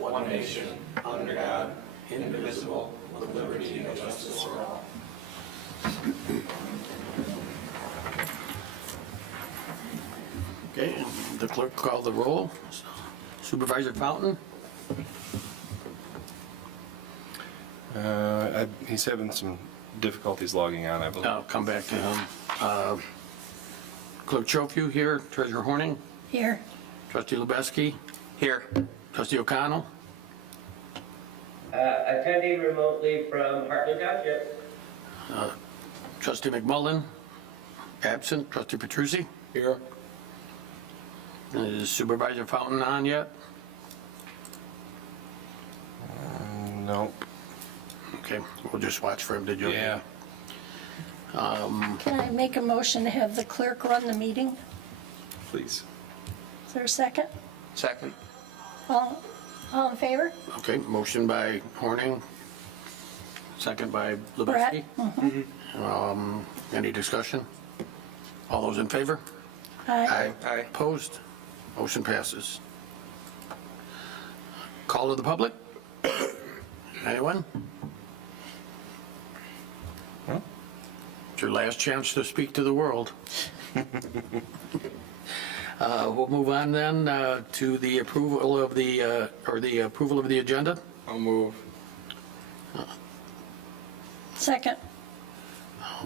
one nation, under God, indivisible, with liberty and justice for all. Okay, the clerk call the roll. Supervisor Fountain? He's having some difficulties logging on, I believe. I'll come back to him. Clerk Chofu here, Treasurer Horning, Here. Trustee Lubeski, Here. Trustee O'Connell, Attending remotely from Heartland Township. Trustee McMullen, absent, Trustee Petrucci. Here. Is Supervisor Fountain on yet? No. Okay, we'll just watch for him to join. Yeah. Can I make a motion to have the clerk run the meeting? Please. Is there a second? Second. All in favor? Okay, motion by Horning, second by Brett? Lubeski. Any discussion? All those in favor? Aye. Aye. Opposed? Motion passes. Call to the public? Anyone? It's your last chance to speak to the world. We'll move on then to the approval of the, approval of the agenda. I'll move. Second.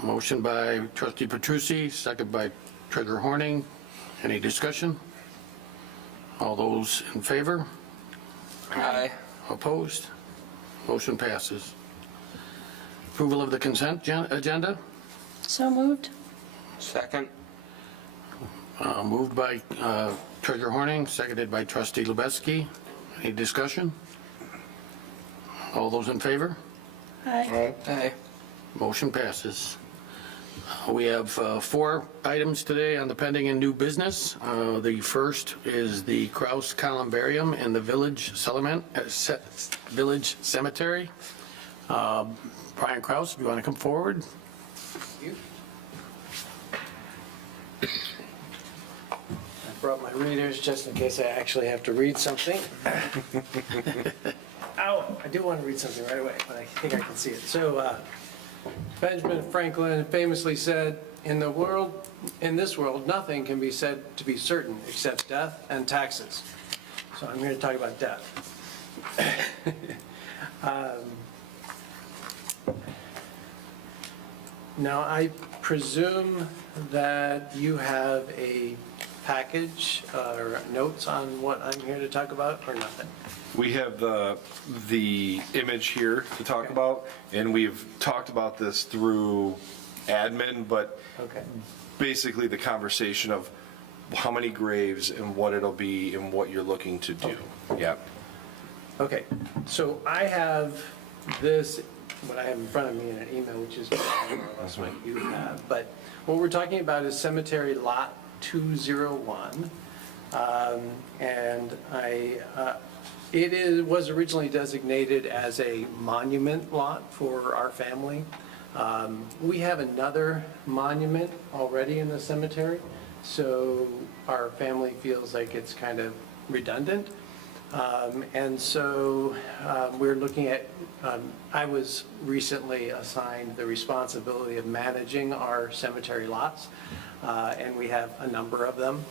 Motion by Trustee Petrucci, second by Treasurer Horning. Any discussion? All those in favor? Aye. Opposed? Motion passes. Approval of the consent agenda, So moved. Second. moved by Treasurer Horning, seconded by Trustee Lubeski. Any discussion? All those in favor? Aye. Aye. Motion passes. We have 4 items today on the pending and new business. The first is the Kraus Columbarium in the Village Cemetery. Brian Kraus, if you want to come forward. I brought my readers just in case I actually have to read something. Ow, I do want to read something right away, but I think I can see it. So Benjamin Franklin famously said, in this world, nothing can be said to be certain except death and taxes. So I'm going to talk about death. Now, I presume that you have a package or notes on what I'm here to talk about, or nothing? We have the image here to talk about, and we've talked about this through admin, but Okay. basically the conversation of how many graves and what it'll be and what you're looking to do. Yeah. Okay, so I have this, what I have in front of me in an email, which is more or less what you have. But what we're talking about is Cemetery Lot 201. And was originally designated as a monument lot for our family. We have another monument already in the cemetery, so our family feels like it's kind of redundant. And so we're looking at, I was recently assigned the responsibility of managing our cemetery lots, and we have a number of them.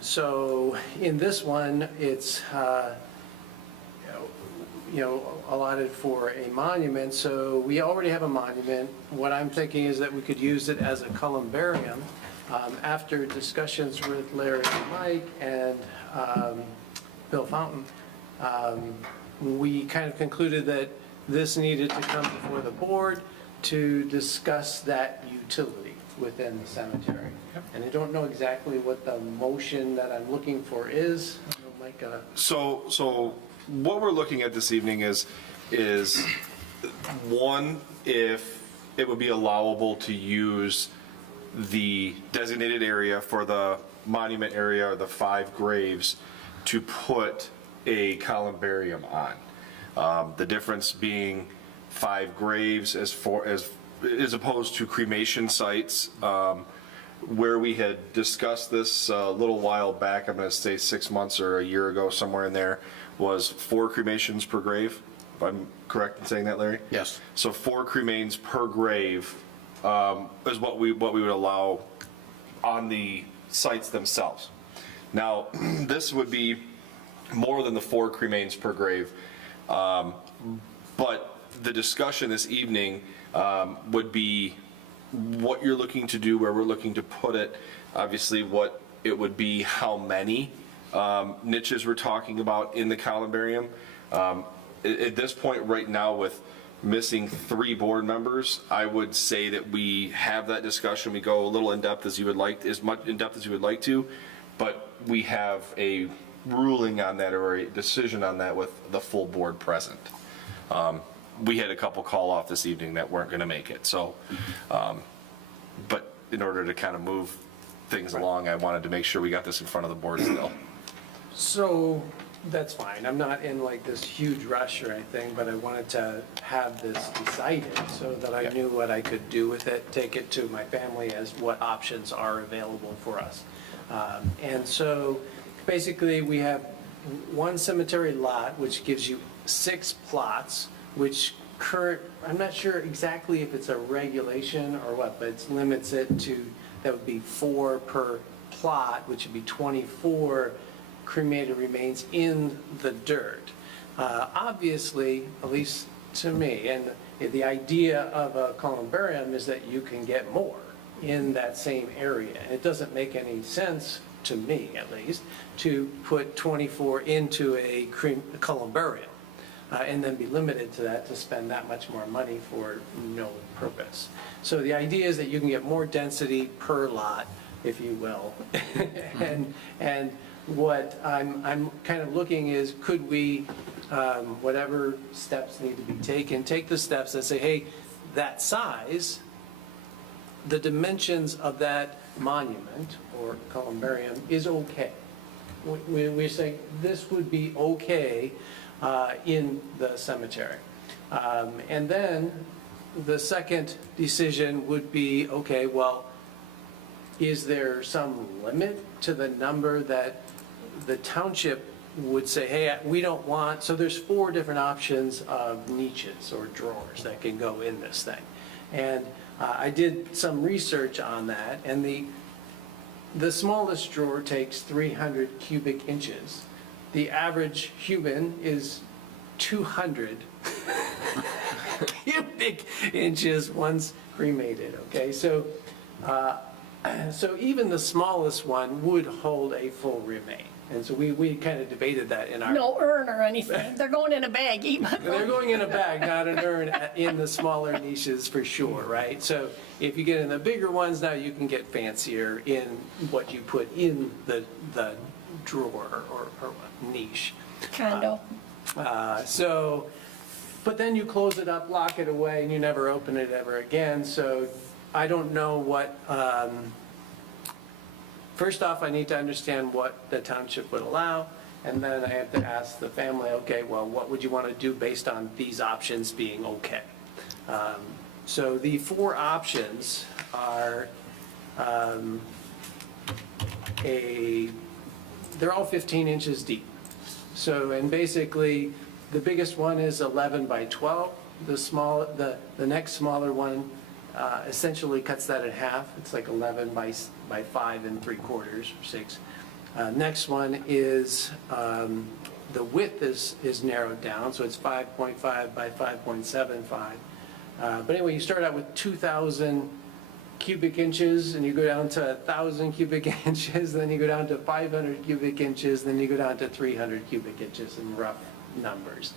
So in this one, it's allotted for a monument, so we already have a monument. What I'm thinking is that we could use it as a columbarium. After discussions with Larry and Mike and Bill Fountain, we kind of concluded that this needed to come before the board to discuss that utility within the cemetery. And I don't know exactly what the motion that I'm looking for is. I don't know, Mike, So what we're looking at this evening is one, if it would be allowable to use the designated area for the monument area or the 5 graves to put a columbarium on. The difference being 5 graves as opposed to cremation sites. where we had discussed this a little while back, I'm going to say 6 months or a year ago, somewhere in there, was 4 cremations per grave, if I'm correct in saying that, Larry? Yes. So 4 cremains per grave is what we would allow on the sites themselves. Now, this would be more than the 4 cremains per grave, but the discussion this evening would be what you're looking to do, where we're looking to put it, obviously what it would be, how many niches we're talking about in the columbarium. At this point right now, with missing 3 board members, I would say that we have that discussion. We go a little in depth as you would like, as much in depth as you would like to, but we have a ruling on that or a decision on that with the full board present. We had a couple call off this evening that weren't going to make it. So, but in order to kind of move things along, I wanted to make sure we got this in front of the board still. So that's fine. I'm not in like this huge rush or anything, but I wanted to have this decided so that I knew what I could do with it, take it to my family as what options are available for us. And so basically we have one cemetery lot, which gives you 6 plots, which I'm not sure exactly if it's a regulation or what, but it limits it to, that would be 4 per plot, which would be 24 cremated remains in the dirt. Obviously, at least to me, and the idea of a columbarium is that you can get more in that same area. And it doesn't make any sense, to me at least, to put 24 into a columbarium and then be limited to that, to spend that much more money for no purpose. So the idea is that you can get more density per lot, if you will. And what I'm kind of looking is, could we, whatever steps need to be taken, take the steps that say, hey, that size, the dimensions of that monument or columbarium is okay. We're saying this would be okay in the cemetery. And then the second decision would be, okay, well, is there some limit to the number that the township would say, hey, we don't want, so there's 4 different options of niches or drawers that can go in this thing. And I did some research on that, and the smallest drawer takes 300 cubic inches. The average human is 200 cubic inches once cremated, okay? So even the smallest one would hold a full remain. And so we kind of debated that in our... No urn or anything. They're going in a bag, even. They're going in a bag, not an urn, in the smaller niches for sure, right? So if you get in the bigger ones, now you can get fancier in what you put in the drawer or niche. Condo. But then you close it up, lock it away, and you never open it ever again. So I don't know what... First off, I need to understand what the township would allow, and then I have to ask the family, okay, well, what would you want to do based on these options being okay? So the 4 options are they're all 15 inches deep. So, and basically, the biggest one is 11 by 12. The next smaller one essentially cuts that in half. It's like 11 by 5 3/4 or 6. Next one is the width is narrowed down, so it's 5.5 by 5.75. But anyway, you start out with 2,000 cubic inches, and you go down to 1,000 cubic inches, then you go down to 500 cubic inches, then you go down to 300 cubic inches in rough numbers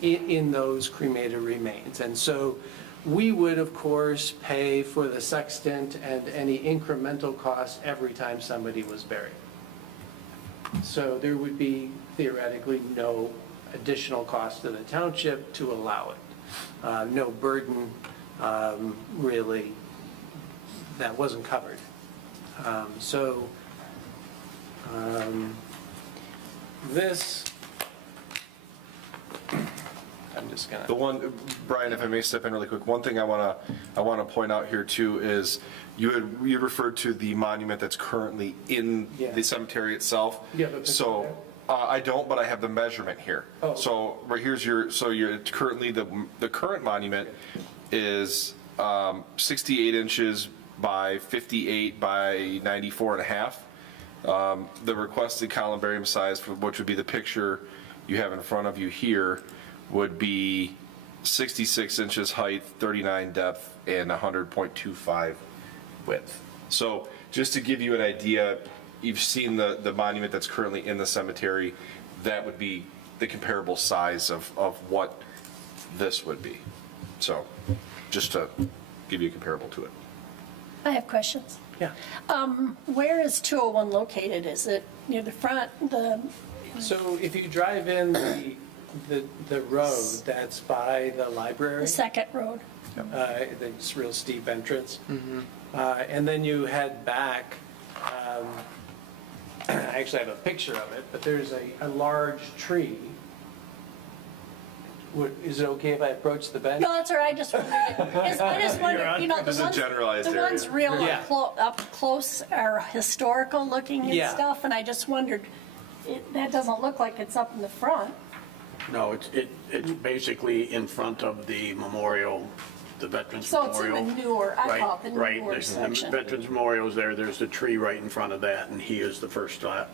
in those cremated remains. And so we would, of course, pay for the sextant and any incremental costs every time somebody was buried. So there would be theoretically no additional cost to the township to allow it. No burden, really, that wasn't covered. This, I'm just The gonna, one, Brian, if I may step in really quick, one thing I want to point out here too is you had referred to the monument that's currently in Yeah. the cemetery itself. You have a picture So, there? I don't, but I have the measurement here. Oh. So, right here's you're currently, the current monument is 68 inches by 58 by 94 and a half. The requested columbarium size, for which would be the picture you have in front of you here, would be 66 inches height, 39 depth, and 100.25 width. So just to give you an idea, you've seen the monument that's currently in the cemetery. That would be the comparable size of what this would be. So just to give you a comparable to it. I have questions. yeah. Where is 201 located? Is it near the front, So if you drive in the road that's by the library, the second road? it's real steep entrance. And then you head back, I actually have a picture of it, but there's a large tree. Is it okay if I approach the bench? No, that's all right, I just wondered, I just wondered, you know, the This is a ones, generalized the ones area. real Yeah. up close are historical looking and Yeah. stuff, and I just wondered, that doesn't look like it's up in the front. No, it's basically in front of the memorial, the Veterans So it's in Memorial. the newer, I call it the Right, newer the section. Veterans Memorial's there, there's a tree right in front of that, and he is the first lot,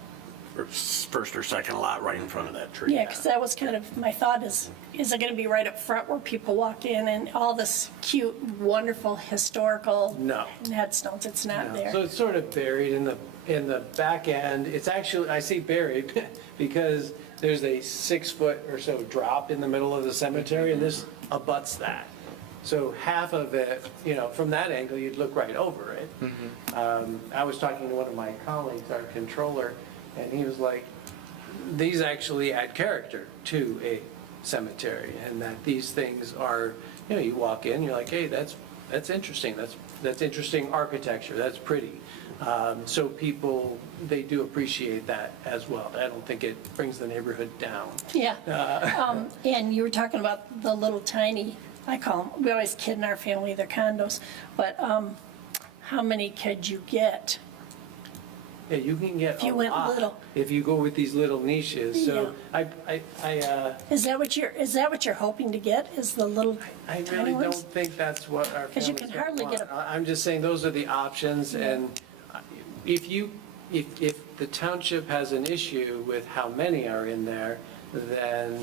or first or second lot right in front of that tree. Yeah, because that was kind of, my thought is it going to be right up front where people walk in and all this cute, wonderful historical No. headstones? It's not So there. it's sort of buried in the back end. It's actually, I say buried because there's a 6 foot or so drop in the middle of the cemetery and this abuts that. So half of it, you know, from that angle, you'd look right over it. I was talking to one of my colleagues, our controller, and he was like, these actually add character to a cemetery and that these things are, you know, you walk in, you're like, hey, that's interesting. That's interesting architecture. That's pretty. So people, they do appreciate that as well. I don't think it brings the neighborhood down. Yeah. And you were talking about the little tiny, I call them, we always kid in our family, they're condos, but how many could you get? Yeah, you can get If you a went lot little. if you go with these little niches. So Is that what you're hoping to get, is the little I tiny really don't ones? think that's what our 'Cause you families can hardly want. get I'm just saying those are the options and if the township has an issue with how many are in there, then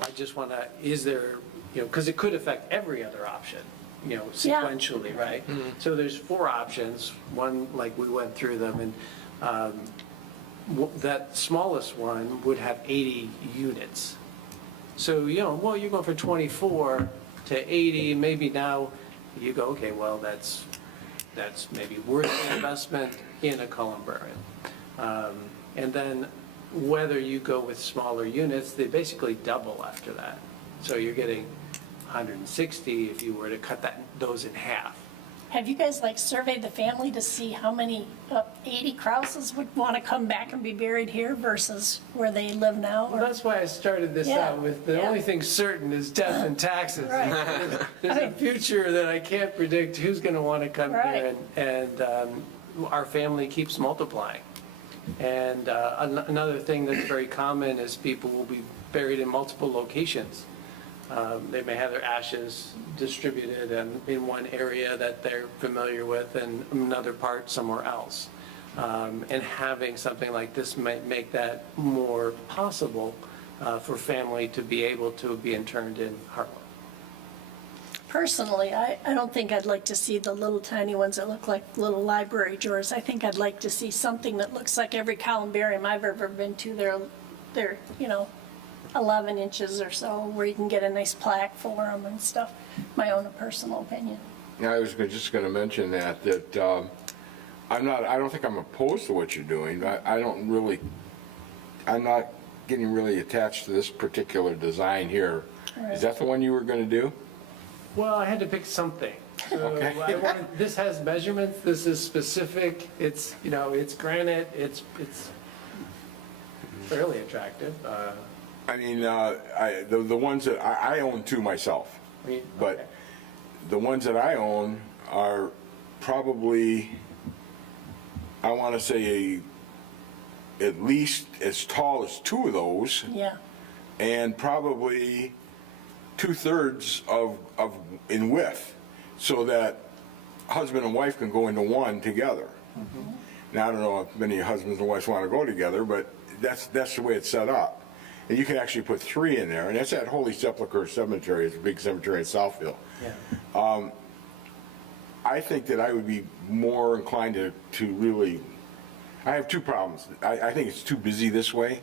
I just want to, is there, you know, because it could affect every other option, you know, Yeah. sequentially, right? So there's 4 options, one, like we went through them, and that smallest one would have 80 units. So, you know, well, you're going from 24 to 80, maybe now you go, okay, well, that's maybe worth the investment in a columbarium. And then whether you go with smaller units, they basically double after that. So you're getting 160 if you were to cut those in half. Have you guys like surveyed the family to see how many 80 Krauses would want to come back and be buried here versus where they live now? Well, that's why I started this Yeah, out with, the yeah. only thing certain is death and taxes. Right. There's a future that I can't predict who's going to want to come here, Right. and our family keeps multiplying. And another thing that's very common is people will be buried in multiple locations. They may have their ashes distributed in one area that they're familiar with and another part somewhere else. And having something like this might make that more possible for family to be able to be interned in Hartwell. Personally, I don't think I'd like to see the little tiny ones that look like little library drawers. I think I'd like to see something that looks like every columbarium I've ever been to. They're 11 inches or so, where you can get a nice plaque for them and stuff. My own personal opinion. I was just going to mention that I don't think I'm opposed to what you're doing. I'm not getting really attached to this particular design here. Right. Is that the one you were going to do? Well, I had to pick something. So this has measurements, this is specific, it's, it's granite, it's fairly attractive. I mean, the ones that, I own two myself, I mean, but okay. the ones that I own are probably, I want to say, at least as tall as two of those, Yeah, and probably 2/3 in width, so that husband and wife can go into one together. Now, I don't know if many husbands and wives want to go together, but that's the way it's set up. And you can actually put three in there, and that's at Holy Sepulchre Cemetery. It's a big cemetery in Southfield. Yeah. I think that I would be more inclined to really, I have two problems. I think it's too busy this way,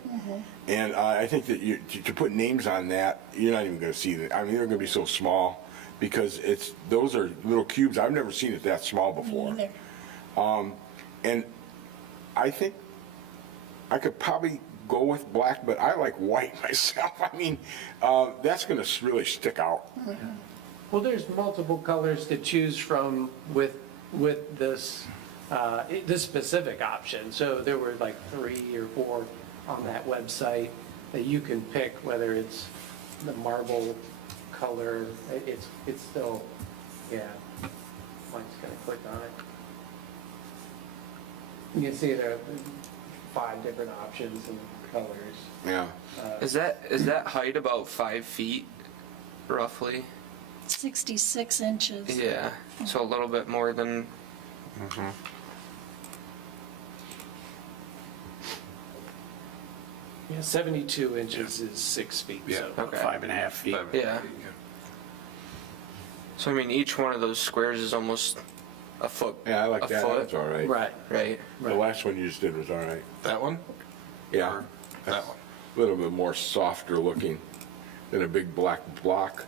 and I think that to put names on that, you're not even going to see that. I mean, they're going to be so small, because those are little cubes. I've never seen it that small me before. either. And I think I could probably go with black, but I like white myself. I mean, that's going to really stick out. Well, there's multiple colors to choose from with this, this specific option. So there were like 3 or 4 on that website that you can pick, whether it's the marble color, it's still, yeah. Mike's gonna click on it. You can see there are 5 different options and colors. Yeah. Is that height about 5 feet, roughly? 66 inches. Yeah, so a little bit more than. Yeah, 72 inches is 6 feet, Yeah, so. about Okay. 5.5 feet. Yeah. So I mean, each one of those squares is almost a foot. Yeah, I like a that. foot, That's all right. Right. right? The last one you just did was all right. That one? Yeah. That one. A little bit more softer looking than a big black block.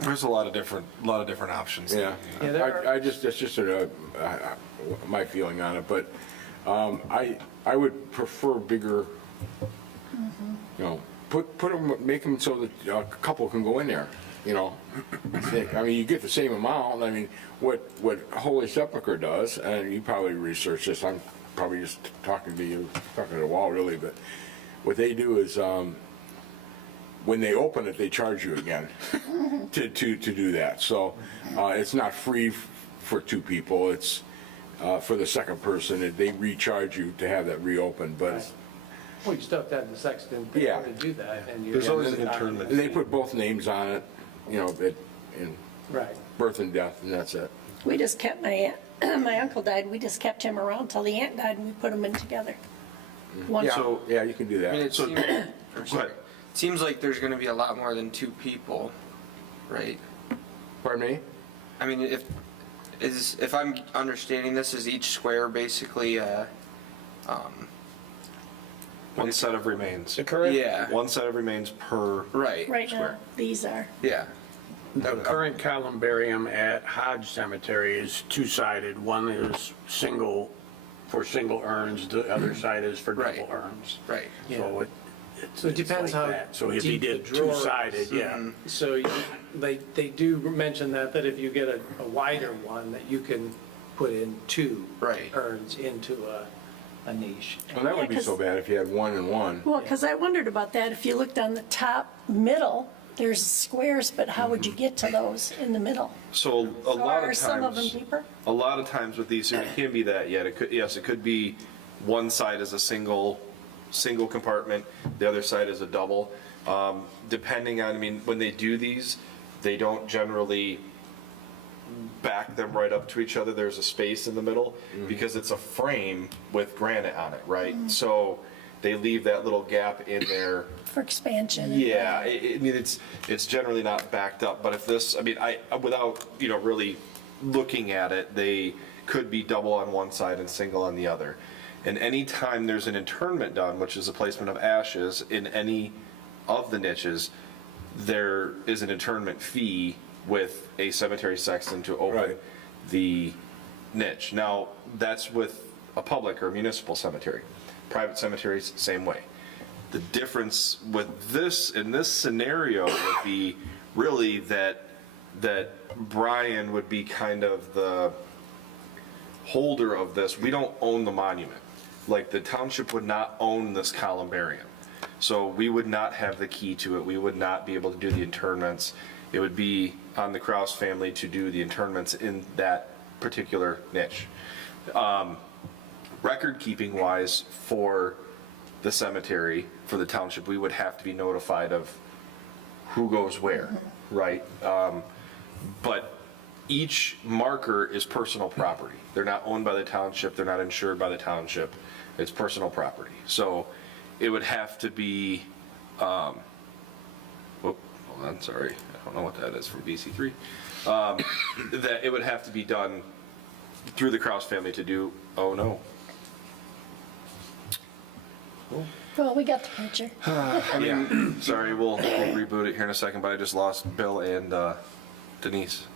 There's a lot of different options. Yeah. Yeah, there are- I just, that's just my feeling on it, but I would prefer bigger, you know, put them, make them so that a couple can go in there, you know. I mean, you get the same amount. I mean, what Holy Sepulchre does, and you probably research this, I'm probably just talking to the wall really, but what they do is, when they open it, they charge you again to do that. So it's not free for 2 people. It's for the second person. They recharge you to have that reopened. But Well, you still have to have the sexton Yeah. to do that. And There's always an internment. they put both names on it, you know, in Right. birth and death, and that's it. We just kept my aunt, my uncle died, we just kept him around till the aunt died and we put them in together. One, So- Yeah, you can do I mean, that. it seems, Go ahead. seems like there's going to be a lot more than 2 people, right? Pardon me? I mean, if I'm understanding this, is each square basically One set of remains. yeah, One set of remains per. right, right now, Square. these are. yeah. The current columbarium at Hodge Cemetery is 2-sided. One is single, for single urns, the other side is for Right. double urns. Right. So So it depends like how that. So if he deep the did drawer is. 2-sided, yeah. So they do mention that if you get a wider one, that you can put in 2 Right. urns into a niche. Well, that wouldn't be so bad if you had 1 and 1. Well, because I wondered about that, if you looked on the top middle, there's squares, but how would you get to those in the middle? So a lot Are of some of them times, deeper? a lot of times with these, it can be that. Yet it could, yes, it could be one side is a single compartment, the other side is a double. Depending on, I mean, when they do these, they don't generally back them right up to each other. There's a space in the middle because it's a frame with granite on it, right? So they leave that little gap in there. For expansion? Yeah, I mean, it's generally not backed up, but if this, I mean, without, you know, really looking at it, they could be double on one side and single on the other. And anytime there's an interment done, which is the placement of ashes in any of the niches, there is an interment fee with a cemetery sexton to open Right. the niche. Now, that's with a public or municipal cemetery. Private cemeteries, same way. The difference with this, in this scenario, would be really that Brian would be kind of the holder of this. We don't own the monument. like the township would not own this columbarium. So we would not have the key to it. We would not be able to do the internments. It would be on the Kraus family to do the internments in that particular niche. Record keeping wise for the cemetery, for the township, we would have to be notified of who goes where, right? But each marker is personal property. They're not owned by the township, they're not insured by the township, it's personal property. So it would have to be, whoop, hold on, sorry, I don't know what that is from BC3. That it would have to be done through the Kraus family to do, oh no. Well, we got the picture. Yeah, sorry, we'll reboot it here in a second, but I just lost Bill and Denise.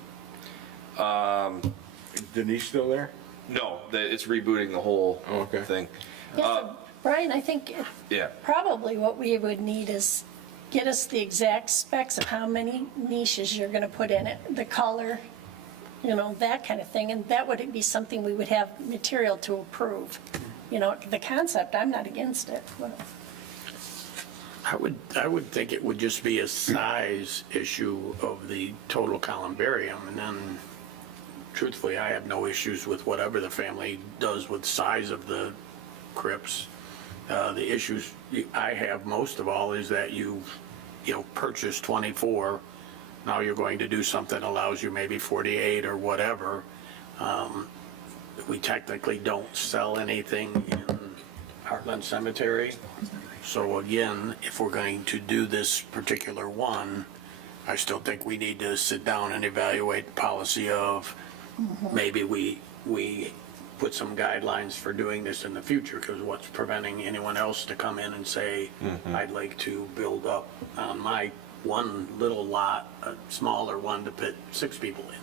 Denise still there? No, it's rebooting the whole Oh, okay. thing. Yes, so Brian, I think Yeah, probably what we would need is get us the exact specs of how many niches you're gonna put in it, the color, you know, that kind of thing, and that would be something we would have material to approve. You know, the concept, I'm not against it. I would think it would just be a size issue of the total columbarium, and then truthfully, I have no issues with whatever the family does with size of the crypts. The issues I have most of all is that you purchase 24, now you're going to do something that allows you maybe 48 or whatever. We technically don't sell anything in Heartland Cemetery. So again, if we're going to do this particular one, I still think we need to sit down and evaluate policy of maybe we put some guidelines for doing this in the future, because what's preventing anyone else to come in and say, I'd like to build up on my one little lot, a smaller one to put 6 people in.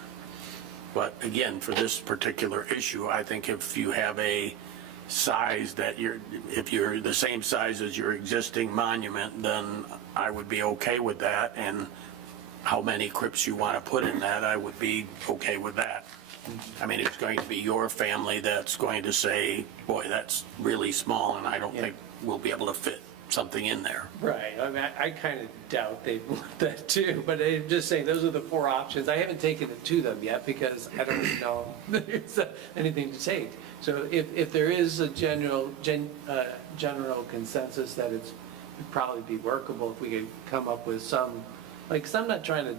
But again, for this particular issue, I think if you have a size that if you're the same size as your existing monument, then I would be okay with that. And how many crypts you want to put in that, I would be okay with that. I mean, it's going to be your family that's going to say, boy, that's really small, and I don't think we'll be able to fit something in there. Right, I mean, I kind of doubt they want that too, but I'm just saying, those are the 4 options. I haven't taken it to them yet because I don't know there's anything to take. So if there is a general consensus that it'd probably be workable if we could come up with some, like, 'cause I'm not trying to,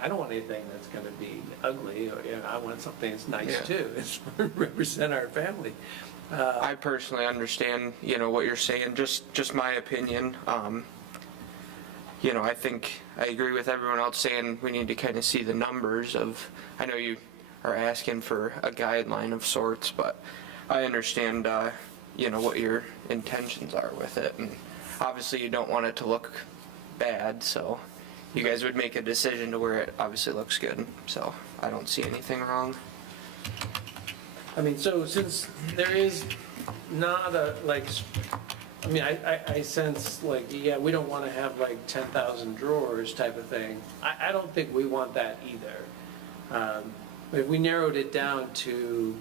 I don't want anything that's gonna be ugly, or, I want something that's nice Yeah. too, it's represent our family. I personally understand, what you're saying, just my opinion. I think I agree with everyone else saying we need to kind of see the numbers of, I know you are asking for a guideline of sorts, but I understand, what your intentions are with it. And obviously you don't want it to look bad, so you guys would make a decision to where it obviously looks good. So I don't see anything wrong. I mean, so since there is not I sense we don't want to have 10,000 drawers type of thing. I don't think we want that either. If we narrowed it down to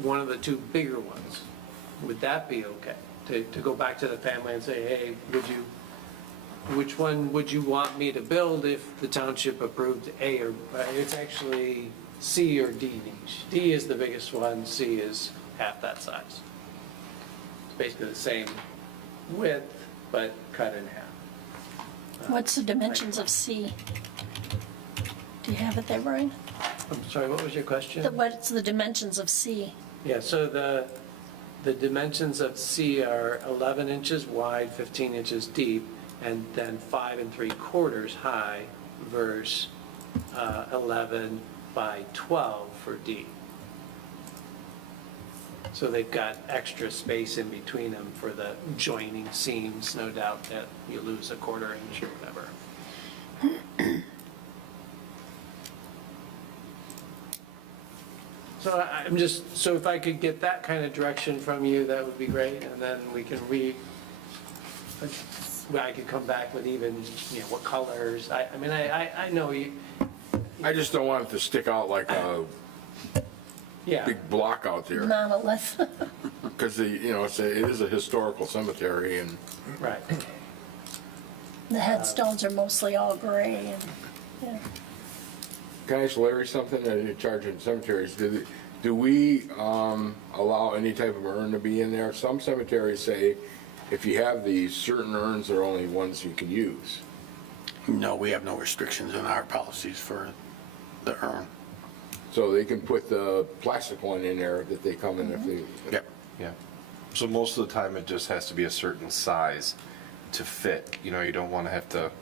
one of the 2 bigger ones, would that be okay? To go back to the family and say, hey, which one would you want me to build if the township approved A or, it's actually C or D niche. D is the biggest one, C is half that size. It's basically the same width, but cut in half. What's the dimensions of C? Do you have it there, Brian? I'm sorry, what was your question? What's the dimensions of C? Yeah, so the dimensions of C are 11 inches wide, 15 inches deep, and then 5 3/4 high versus 11 by 12 for D. So they've got extra space in between them for the joining seams, no doubt that you lose a 1/4 inch or whatever. So so if I could get that kind of direction from you, that would be great, and then we can I could come back with even, what colors, I know you. I just don't want it to stick out like a Yeah. big block out there. monolith. Because it is a historical cemetery, and Right. The headstones are mostly all gray and, yeah. can I ask Larry something, in charge of cemeteries, do we allow any type of urn to be in there? Some cemeteries say, if you have these, certain urns are only ones you can use. No, we have no restrictions in our policies for the urn. So they can put the plastic one in there that they come in if they. Yep. Yeah. So most of the time, it just has to be a certain size to fit. You know, you don't want to have to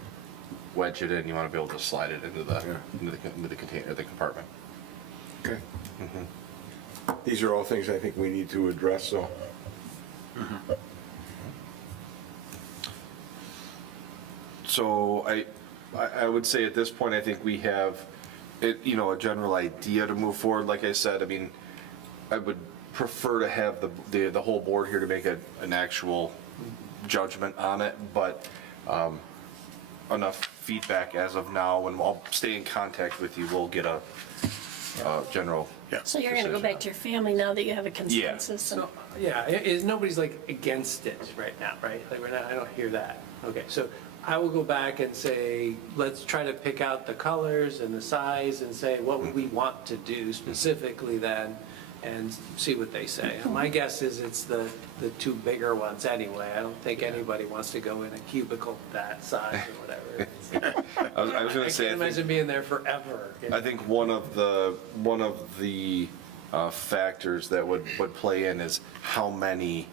wedge it in. You want to be able to slide it into the Yeah. into the container, the compartment. Okay. These are all things I think we need to address, so. So I would say at this point, I think we have it, a general idea to move forward. Like I said, I mean, I would prefer to have the whole board here to make an actual judgment on it, but enough feedback as of now, and I'll stay in contact with you. We'll get a general. Yeah. So you're gonna go back to your family now that you have a consensus? and- So, yeah, nobody's like against it right now, right? Like, we're not, I don't hear that. Okay, so I will go back and say, let's try to pick out the colors and the size and say, what would we want to do specifically then? And see what they say. And my guess is it's the two bigger ones anyway. I don't think anybody wants to go in a cubicle that size or whatever. I was going I to can't say, imagine being there forever. I think one of the factors that would play in is how many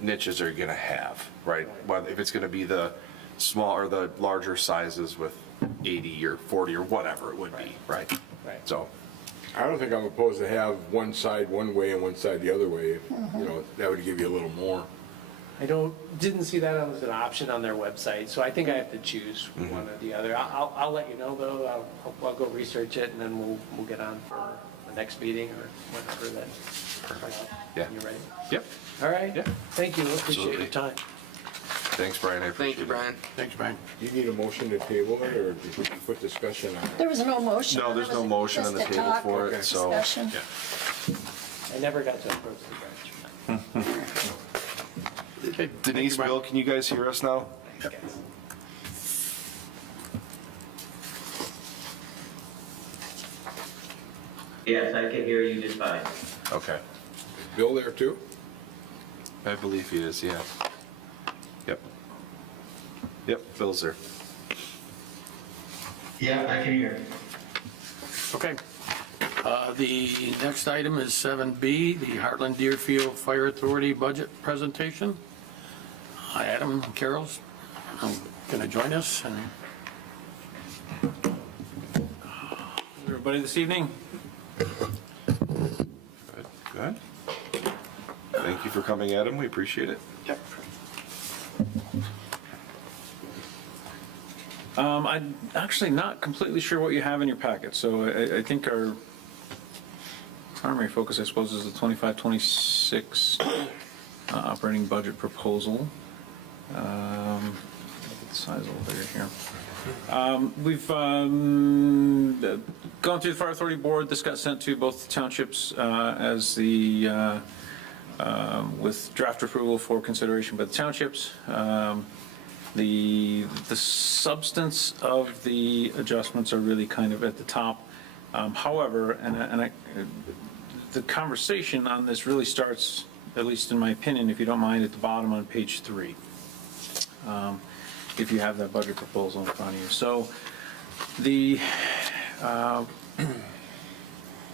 niches are you going to have, right? Whether if it's going to be the small or the larger sizes with 80 or 40 or whatever it would be, right? Right. So, I don't think I'm opposed to have one side one way and one side the other way. That would give you a little more. I didn't see that as an option on their website, so I think I have to choose one or the other. I'll let you know though, I'll go research it and then we'll get on for the next meeting or whatever then. Yeah. You ready? yep. All right. Yeah. Thank you, appreciate your Absolutely. time. Thanks, Brian. I appreciate Thank you, it. Brian. Thanks, Brian. Do you need a motion to table it, or did we put discussion on it? There was no motion. No, there's There no was motion on the just a table talk, for it, so. discussion. I never got to approach the branch. Okay, Denise, Bill, can you guys hear us now? Thanks, guys. Yes, I can hear you just fine. Okay. Bill there too? I believe he is, yeah. Yep. Yep, Bill's there. Yeah, I can hear. Okay. The next item is 7B, the Heartland Deerfield Fire Authority budget presentation. Adam Carroll's going to join us. And Everybody this evening? Good. Thank you for coming, Adam. We appreciate it. Yep. I'm actually not completely sure what you have in your packet, so I think our primary focus, I suppose, is the 25-26 operating budget proposal. Look at the size a little bigger here. We've gone through the Fire Authority Board. This got sent to both townships as the with draft approval for consideration by the townships. The substance of the adjustments are really kind of at the top. However, the conversation on this really starts, at least in my opinion, if you don't mind, at the bottom on page 3. If you have that budget proposal in front of you. So the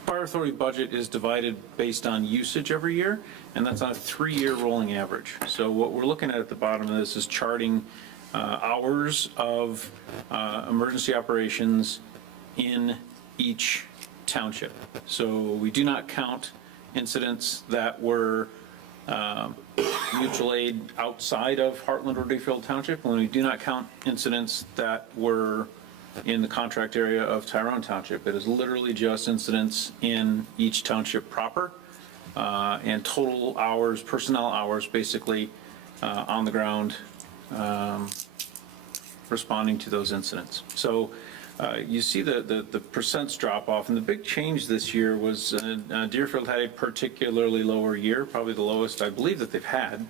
Fire Authority budget is divided based on usage every year, and that's on a 3-year rolling average. So what we're looking at the bottom of this is charting hours of emergency operations in each township. So we do not count incidents that were mutual aid outside of Heartland or Deerfield Township, and we do not count incidents that were in the contract area of Tyrone Township. It is literally just incidents in each township proper, and total hours, personnel hours, basically, on the ground, responding to those incidents. So you see the percents drop off, and the big change this year was Deerfield had a particularly lower year, probably the lowest I believe that they've had.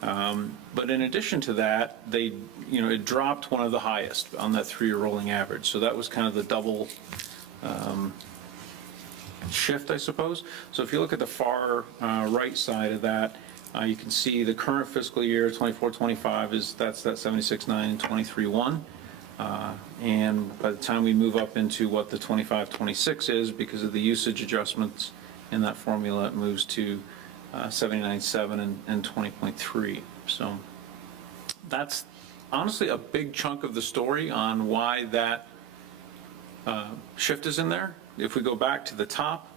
But in addition to that, it dropped one of the highest on that 3-year rolling average. So that was kind of the double shift, I suppose. So if you look at the far right side of that, you can see the current fiscal year, 24-25, that's that 76.9 and 23.1. And by the time we move up into what the 25-26 is, because of the usage adjustments in that formula, it moves to 79.7 and 20.3. So that's honestly a big chunk of the story on why that shift is in there. If we go back to the top,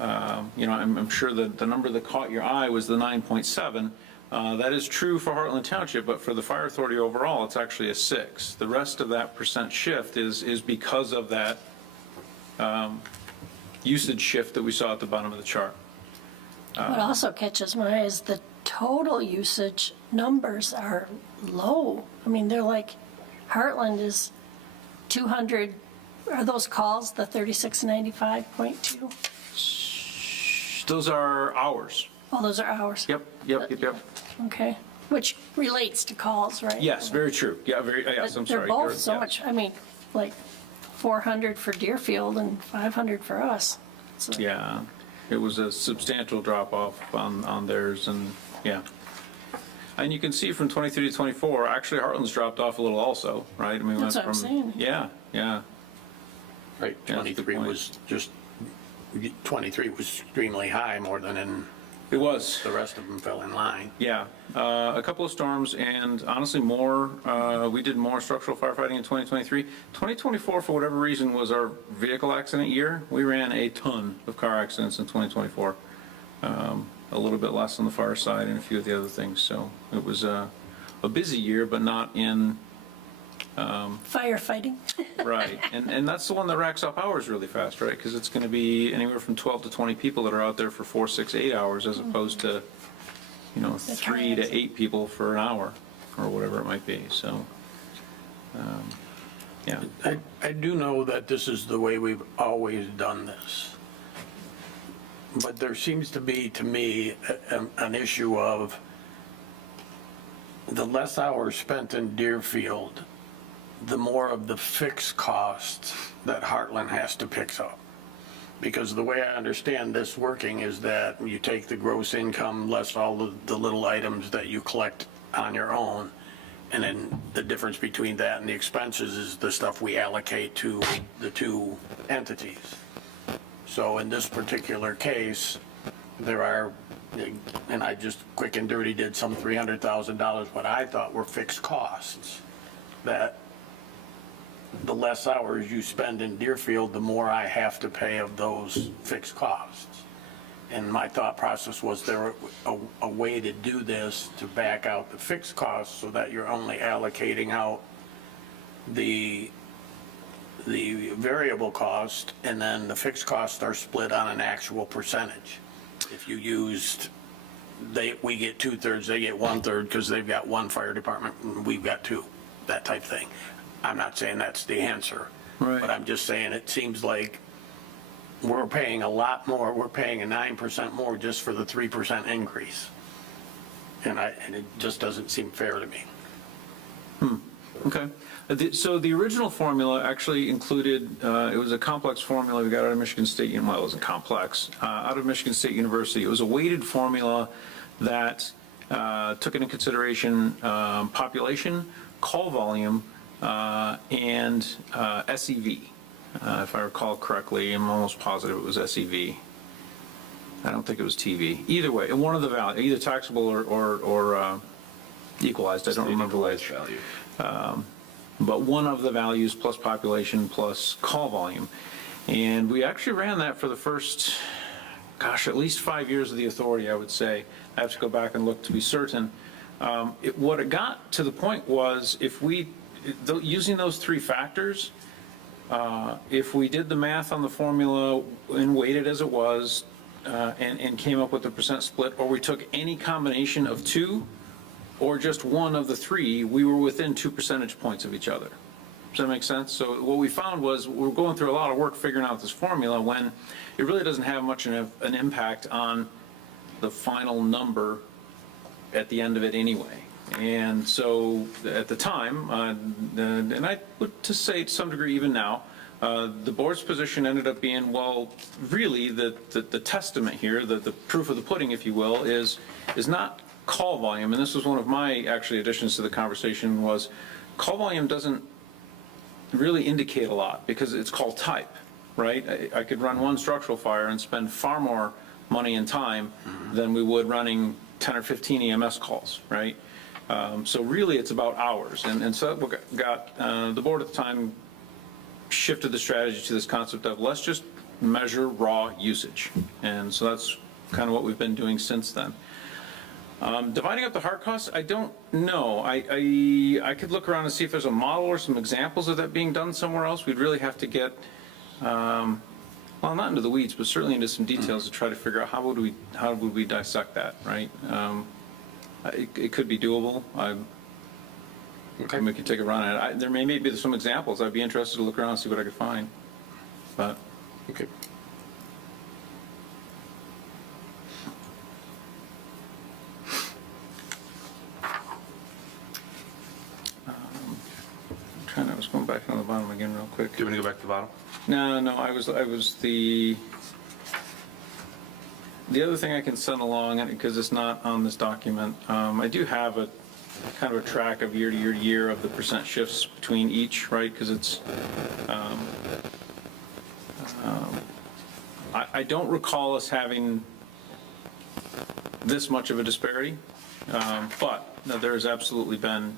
I'm sure that the number that caught your eye was the 9.7. That is true for Heartland Township, but for the Fire Authority overall, it's actually a 6. The rest of that percent shift is because of that usage shift that we saw at the bottom of the chart. What also catches my eye is the total usage numbers are low. I mean, they're like, Heartland is 200, are those calls the 3695.2? Those are hours. Oh, those are hours? Yep. Okay, which relates to calls, right? Yes, very true. Yeah, yes, I'm sorry. They're both You're- so yeah. much, I mean, like 400 for Deerfield and 500 for us. So- Yeah, it was a substantial drop off on theirs, and yeah. And you can see from 23 to 24, actually Heartland's dropped off a little also, right? I mean, That's went what I'm saying. Yeah. Right, Yeah, that's a good 23 point. was just, 23 was extremely high, more than in, It was. the rest of them fell in line. Yeah, a couple of storms, and honestly we did more structural firefighting in 2023. 2024, for whatever reason, was our vehicle accident year. We ran a ton of car accidents in 2024. A little bit less on the fire side and a few of the other things. So it was a busy year, but not in, Firefighting. right. And that's the one that racks up hours really fast, right? Because it's going to be anywhere from 12 to 20 people that are out there for 4, 6, 8 hours, as opposed to, 3 to 8 people for an hour, or whatever it might be. So, yeah. I do know that this is the way we've always done this. But there seems to be, to me, an issue of the less hours spent in Deerfield, the more of the fixed costs that Heartland has to pick up. Because the way I understand this working is that you take the gross income less all the little items that you collect on your own, and then the difference between that and the expenses is the stuff we allocate to the two entities. So in this particular case, there are, and I just quick and dirty did some $300,000 what I thought were fixed costs, that the less hours you spend in Deerfield, the more I have to pay of those fixed costs. And my thought process was there a way to do this to back out the fixed costs so that you're only allocating out the variable cost, and then the fixed costs are split on an actual percentage. If you used, we get 2/3, they get 1/3 because they've got one fire department and we've got two, that type thing. I'm not saying that's the answer, Right. but I'm just saying it seems like we're paying a lot more. We're paying a 9% more just for the 3% increase. And it just doesn't seem fair to me. Okay. So the original formula actually included, it was a complex formula we got out of Michigan State, well, it wasn't complex, out of Michigan State University. It was a weighted formula that took into consideration population, call volume, and SEV. If I recall correctly, I'm almost positive it was SEV. I don't think it was TV. Either way, one of the values, either taxable or equalized, I don't remember which. value. But one of the values plus population plus call volume. And we actually ran that for the first, at least 5 years of the authority, I would say. I have to go back and look to be certain. What it got to the point was using those three factors, if we did the math on the formula and weighted as it was, and came up with the percent split, or we took any combination of two, or just one of the three, we were within 2 percentage points of each other. Does that make sense? So what we found was we're going through a lot of work figuring out this formula when it really doesn't have much of an impact on the final number at the end of it anyway. And so at the time, and I would to say to some degree even now, the board's position ended up being, well, really the testament here, the proof of the pudding, if you will, is not call volume. And this was one of my actually additions to the conversation was call volume doesn't really indicate a lot because it's call type, right? I could run one structural fire and spend far more money and time than we would running 10 or 15 EMS calls, right? So really it's about hours. And so that got, the board at the time shifted the strategy to this concept of let's just measure raw usage. And so that's kind of what we've been doing since then. Dividing up the hard costs, I don't know. I could look around and see if there's a model or some examples of that being done somewhere else. We'd really have to get, well, not into the weeds, but certainly into some details to try to figure out how would we dissect that, right? It could be doable. We could take a run at it. There may be some examples. I'd be interested to look around and see what I could find. But Okay. I was going back on the bottom again real quick. Do you want to go back to the bottom? No, I was the other thing I can send along, and because it's not on this document, I do have a kind of a track of year to year to year of the percent shifts between each, right? Because it's, I don't recall us having this much of a disparity, but there's absolutely been,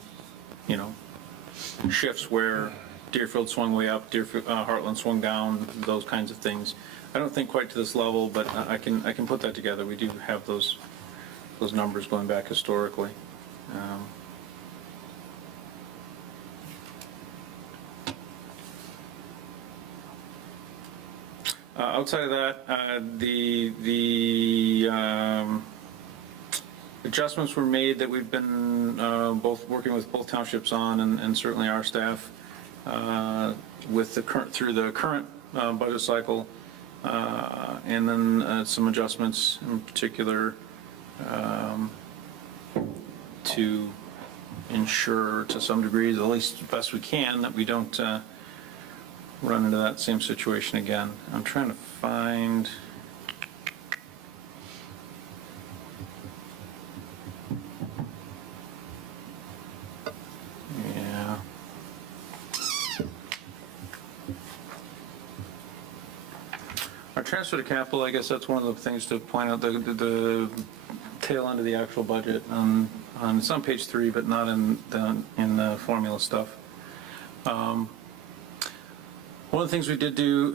shifts where Deerfield swung way up, Heartland swung down, those kinds of things. I don't think quite to this level, but I can put that together. We do have those numbers going back historically. Outside of that, the adjustments were made that we've been both working with both townships on, and certainly our staff with through the current budget cycle, and then some adjustments in particular to ensure to some degree, at least the best we can, that we don't run into that same situation again. I'm trying to find. Yeah. Our transfer to capital, I guess that's one of the things to point out, the tail end of the actual budget. It's on page 3, but not in the formula stuff. One of the things we did do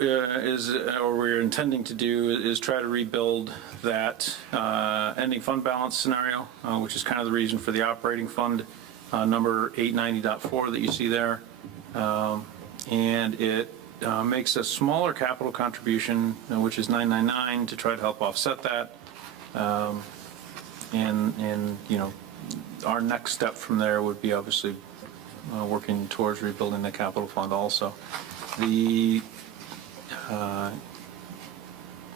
or we're intending to do is try to rebuild that ending fund balance scenario, which is kind of the reason for the operating fund number 890.4 that you see there. And it makes a smaller capital contribution, which is 999, to try to help offset that. And our next step from there would be obviously working towards rebuilding the capital fund also. The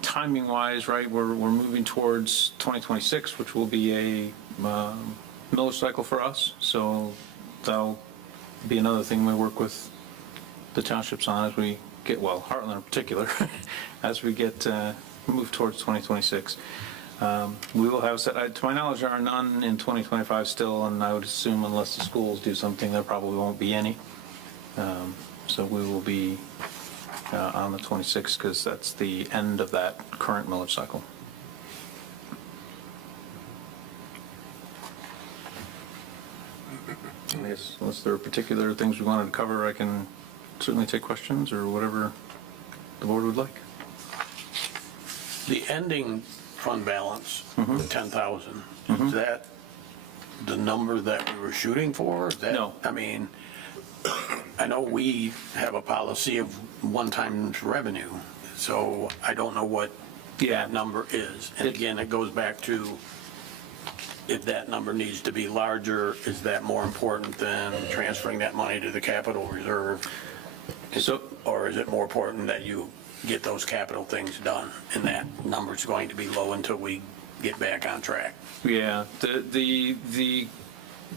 timing wise, right, we're moving towards 2026, which will be a millage cycle for us. So that'll be another thing we work with the townships on as we get, well, Heartland in particular, as we get move towards 2026. We will have set, to my knowledge, there are none in 2025 still, and I would assume unless the schools do something, there probably won't be any. So we will be on the 26th because that's the end of that current millage cycle. I guess unless there are particular things we wanted to cover, I can certainly take questions or whatever the board would like. The ending fund balance, the 10,000, is that the number that we were shooting for? Is that, No. I mean, I know we have a policy of one-time revenue, so I don't know what Yeah. that number is. And again, it goes back to if that number needs to be larger, is that more important than transferring that money to the capital reserve? So, Or is it more important that you get those capital things done, and that number's going to be low until we get back on track? yeah, the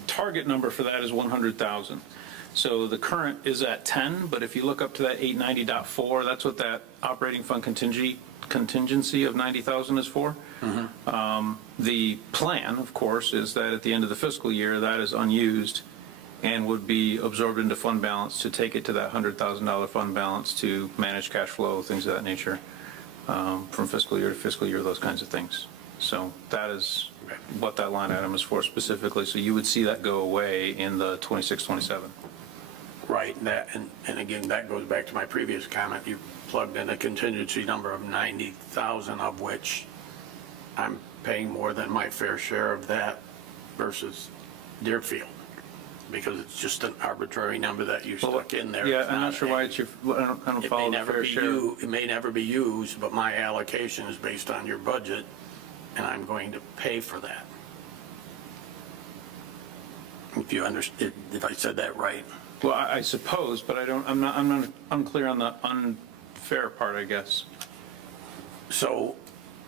target number for that is 100,000. So the current is at 10, but if you look up to that 890.4, that's what that operating fund contingency of 90,000 is for. The plan, of course, is that at the end of the fiscal year, that is unused and would be absorbed into fund balance to take it to that $100,000 fund balance to manage cash flow, things of that nature, from fiscal year to fiscal year, those kinds of things. So that is what that line item is for specifically. So you would see that go away in the 26, 27. Right, and again, that goes back to my previous comment. You plugged in a contingency number of 90,000, of which I'm paying more than my fair share of that versus Deerfield, because it's just an arbitrary number that you stuck in there. Yeah, It's I'm not sure why it's your, I don't It may follow the never fair be share. it may never be used, but my allocation is based on your budget, and I'm going to pay for that. If you understand, if I said that right. Well, I suppose, but I'm not unclear on the unfair part, I guess. So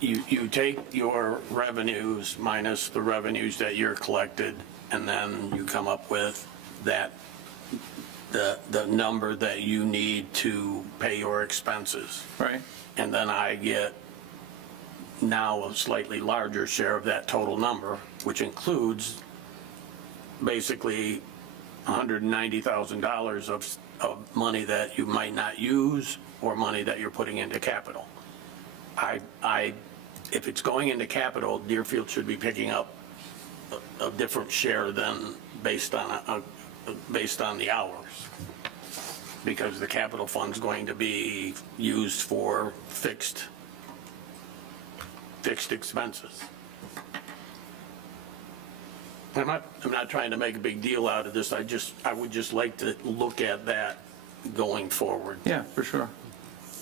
you take your revenues minus the revenues that you're collected, and then you come up with that, the number that you need to pay your expenses. Right? And then I get now a slightly larger share of that total number, which includes basically $190,000 of money that you might not use, or money that you're putting into capital. If it's going into capital, Deerfield should be picking up a different share than based on the hours, because the capital fund's going to be used for fixed expenses. I'm not trying to make a big deal out of this. I would just like to look at that going forward. Yeah, for sure.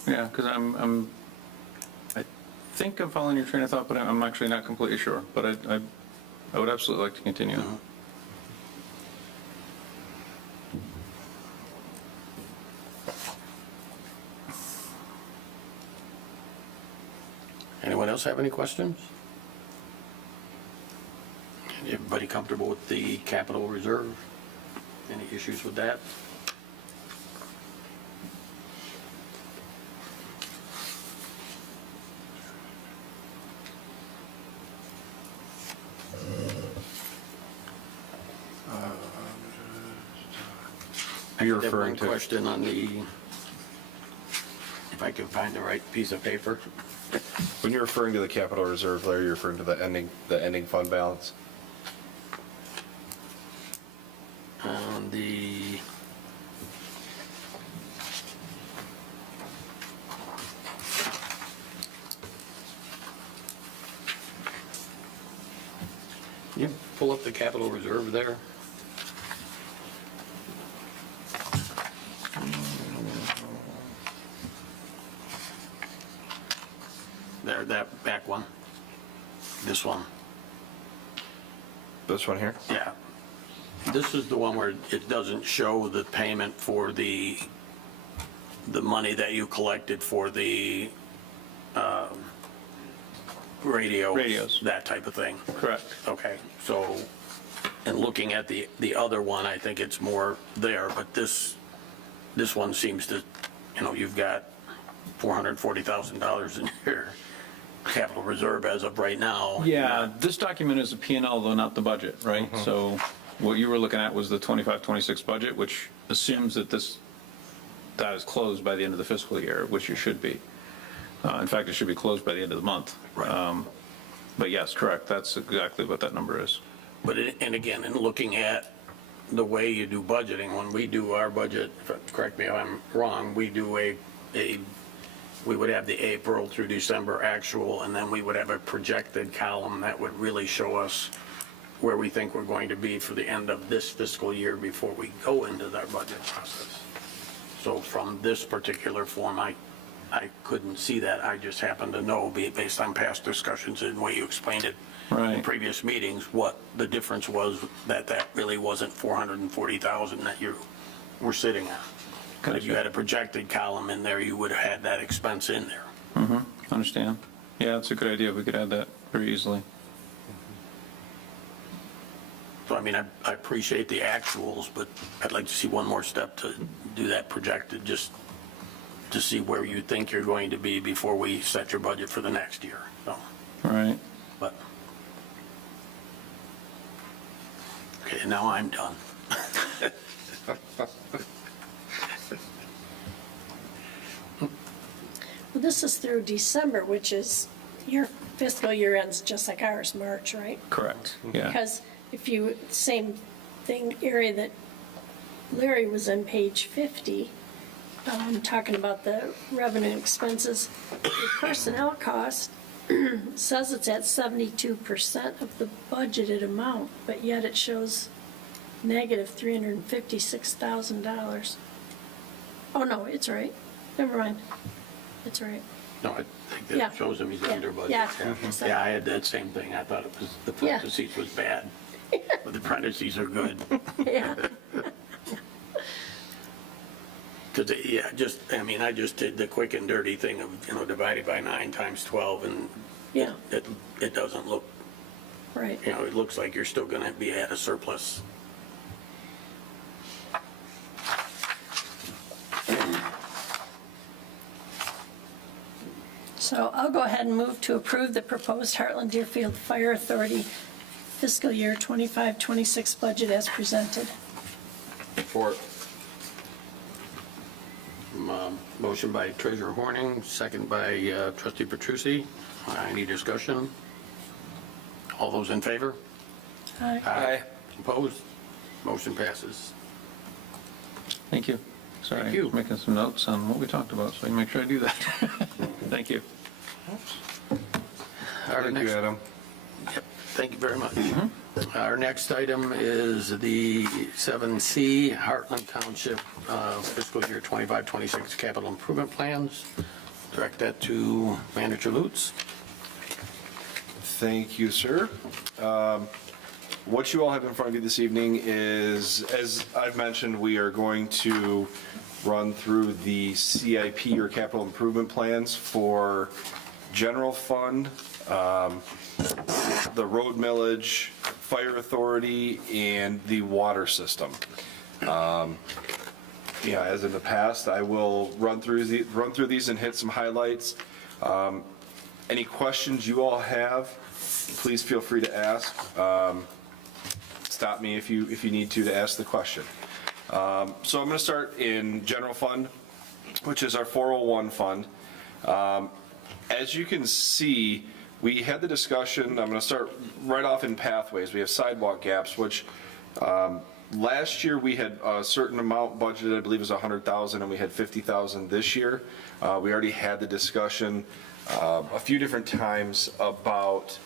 Yeah, because I think I'm following your train of thought, but I'm actually not completely sure. But I would absolutely like to continue. Anyone else have any questions? Everybody comfortable with the capital reserve? Any issues with that? You're I have referring one to, question on the, if I can find the right piece of paper. when you're referring to the capital reserve, Larry, you're referring to the ending fund balance? On the, can you pull up the capital reserve there? There, that back one. This one. This one here? Yeah. This is the one where it doesn't show the payment for the money that you collected for the radios. That type of thing. Correct. Okay, so, and looking at the other one, I think it's more there, but this one seems to, you've got $440,000 in your capital reserve as of right now. Yeah, this document is a P&L, though, not the budget, right? So what you were looking at was the 25-26 budget, which assumes that that is closed by the end of the fiscal year, which it should be. In fact, it should be closed by the end of the month. Right. But yes, correct, that's exactly what that number is. But, and again, in looking at the way you do budgeting, when we do our budget, correct me if I'm wrong, we do we would have the April through December actual, and then we would have a projected column that would really show us where we think we're going to be for the end of this fiscal year before we go into our budget process. So from this particular form, I couldn't see that. I just happened to know, based on past discussions and the way you explained it in previous meetings what the difference was, that really wasn't 440,000 that you were sitting on. But if you had a projected column in there, you would have had that expense in there. Understand? Yeah, that's a good idea. We could add that very easily. So I mean, I appreciate the actuals, but I'd like to see one more step to do that projected, just to see where you think you're going to be before we set your budget for the next year. So, Right. but, okay, now I'm done. Well, this is through December, which is, your fiscal year ends just like ours, March, right? Correct. Yeah. Because if you, same thing, area that Larry was in, page 50, talking about the revenue and expenses, the personnel cost says it's at 72% of the budgeted amount, but yet it shows negative $356,000. Oh, no, it's right. Never mind. It's right. No, I think Yeah. that shows him he's Yeah. under budget. Yeah. Yeah, I had that same thing. I thought it was, the Yeah. parentheses was bad, but the parentheses are good. Yeah. Because, yeah, just, I mean, I just did the quick and dirty thing of, divided by 9 times 12, and Yeah, it doesn't look, right. it looks like you're still going to be at a surplus. So I'll go ahead and move to approve the proposed Heartland Deerfield Fire Authority fiscal year 25-26 budget as presented. Support. Motion by Treasurer Horning, second by Trustee Petrucci. Any discussion? All those in favor? Aye. Aye. Opposed? Motion passes. Thank you. Sorry, Thank you. I was making some notes on what we talked about, so I can make sure I do that. Thank you. Thank you, Adam. Yep, thank you very much. Our next item is the 7C Heartland Township fiscal year 25-26 capital improvement plans. Direct that to Manager Lutz. Thank you, sir. What you all have in front of you this evening is, as I've mentioned, we are going to run through the CIP or capital improvement plans for general fund, the road millage, fire authority, and the water system. Yeah, as in the past, I will run through these and hit some highlights. Any questions you all have, please feel free to ask. Stop me if you need to ask the question. So I'm going to start in general fund, which is our 401 fund. As you can see, we had the discussion, I'm going to start right off in pathways. We have sidewalk gaps, which last year we had a certain amount budgeted, I believe it was 100,000, and we had 50,000 this year. We already had the discussion a few different times about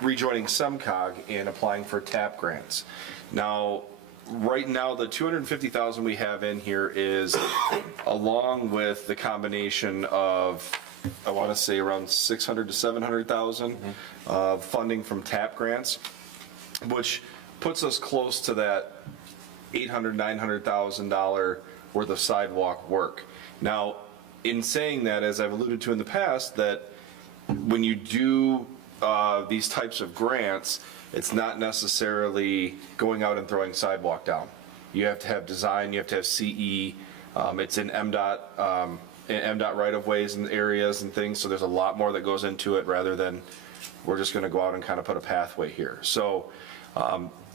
rejoining SEMCOG and applying for TAP grants. Now, right now, the 250,000 we have in here is along with the combination of, I want to say around 600 to 700,000 of funding from TAP grants, which puts us close to that $800,000, $900,000 worth of sidewalk work. Now, in saying that, as I've alluded to in the past, that when you do these types of grants, it's not necessarily going out and throwing sidewalk down. You have to have design, you have to have CE, it's in MDOT right-of-ways and areas and things, so there's a lot more that goes into it rather than we're just gonna go out and kind of put a pathway here. So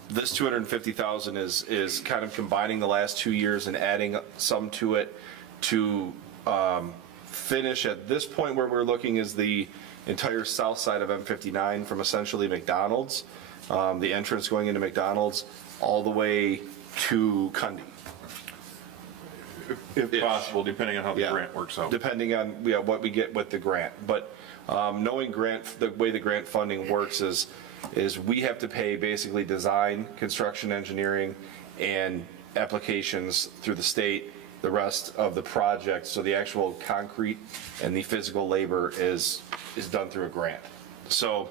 this 250,000 is kind of combining the last 2 years and adding some to it to finish at this point where we're looking is the entire south side of M59 from essentially McDonald's, the entrance going into McDonald's, all the way to Cundy. If possible, depending on how the Yeah. grant works out. Depending on, what we get with the grant. But knowing the way the grant funding works is we have to pay basically design, construction, engineering, and applications through the state, the rest of the project, so the actual concrete and the physical labor is done through a grant. So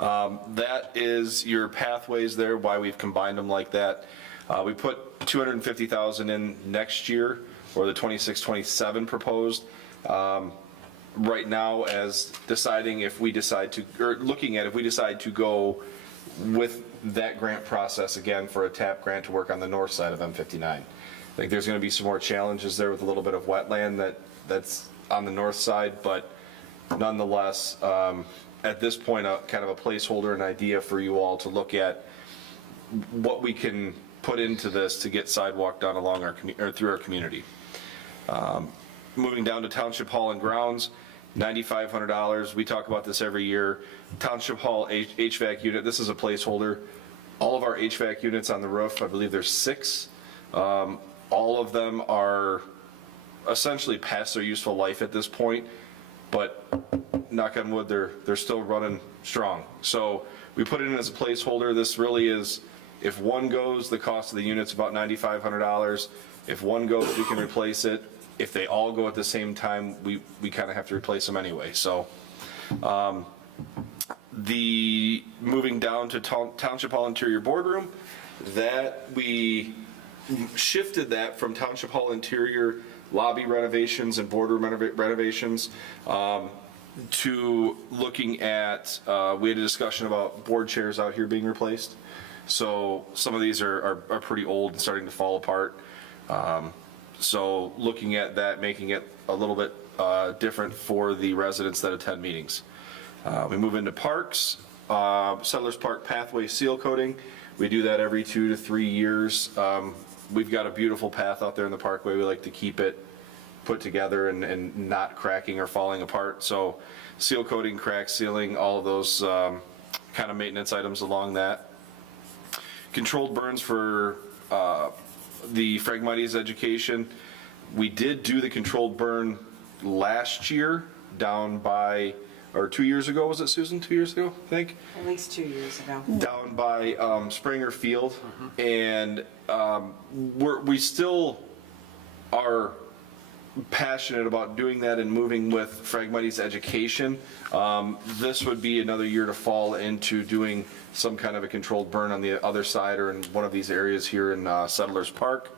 That is your pathways there, why we've combined them like that. We put 250,000 in next year, or the 26-27 proposed. Right now, as deciding if we decide to, or looking at if we decide to go with that grant process again for a TAP grant to work on the north side of M59. I think there's going to be some more challenges there with a little bit of wetland that's on the north side, but nonetheless, at this point, kind of a placeholder, an idea for you all to look at what we can put into this to get sidewalk done along our or through our community. Moving down to Township Hall and Grounds, $9,500. We talk about this every year. Township Hall HVAC unit, this is a placeholder. All of our HVAC units on the roof, I believe there's 6. All of them are essentially past their useful life at this point, but knock on wood, they're still running strong. So we put it in as a placeholder. This really is, if one goes, the cost of the unit's about $9,500. If one goes, we can replace it. If they all go at the same time, we kind of have to replace them anyway. So the moving down to Township Hall Interior Boardroom, that we shifted that from Township Hall Interior lobby renovations and boardroom renovations to looking at, we had a discussion about board chairs out here being replaced. So some of these are pretty old and starting to fall apart. So looking at that, making it a little bit different for the residents that attend meetings. We move into parks, Settlers Park pathway seal coating. We do that every 2 to 3 years. We've got a beautiful path out there in the parkway. We like to keep it put together and not cracking or falling apart. So seal coating, crack sealing, all of those kind of maintenance items along that. Controlled burns for the Phragmites education. We did do the controlled burn last year down by, or 2 years ago, was it Susan, 2 years ago, I think? At least 2 years ago. Down by Springer Field. And we still are passionate about doing that and moving with Phragmites education. This would be another year to fall into doing some kind of a controlled burn on the other side or in one of these areas here in Settlers Park.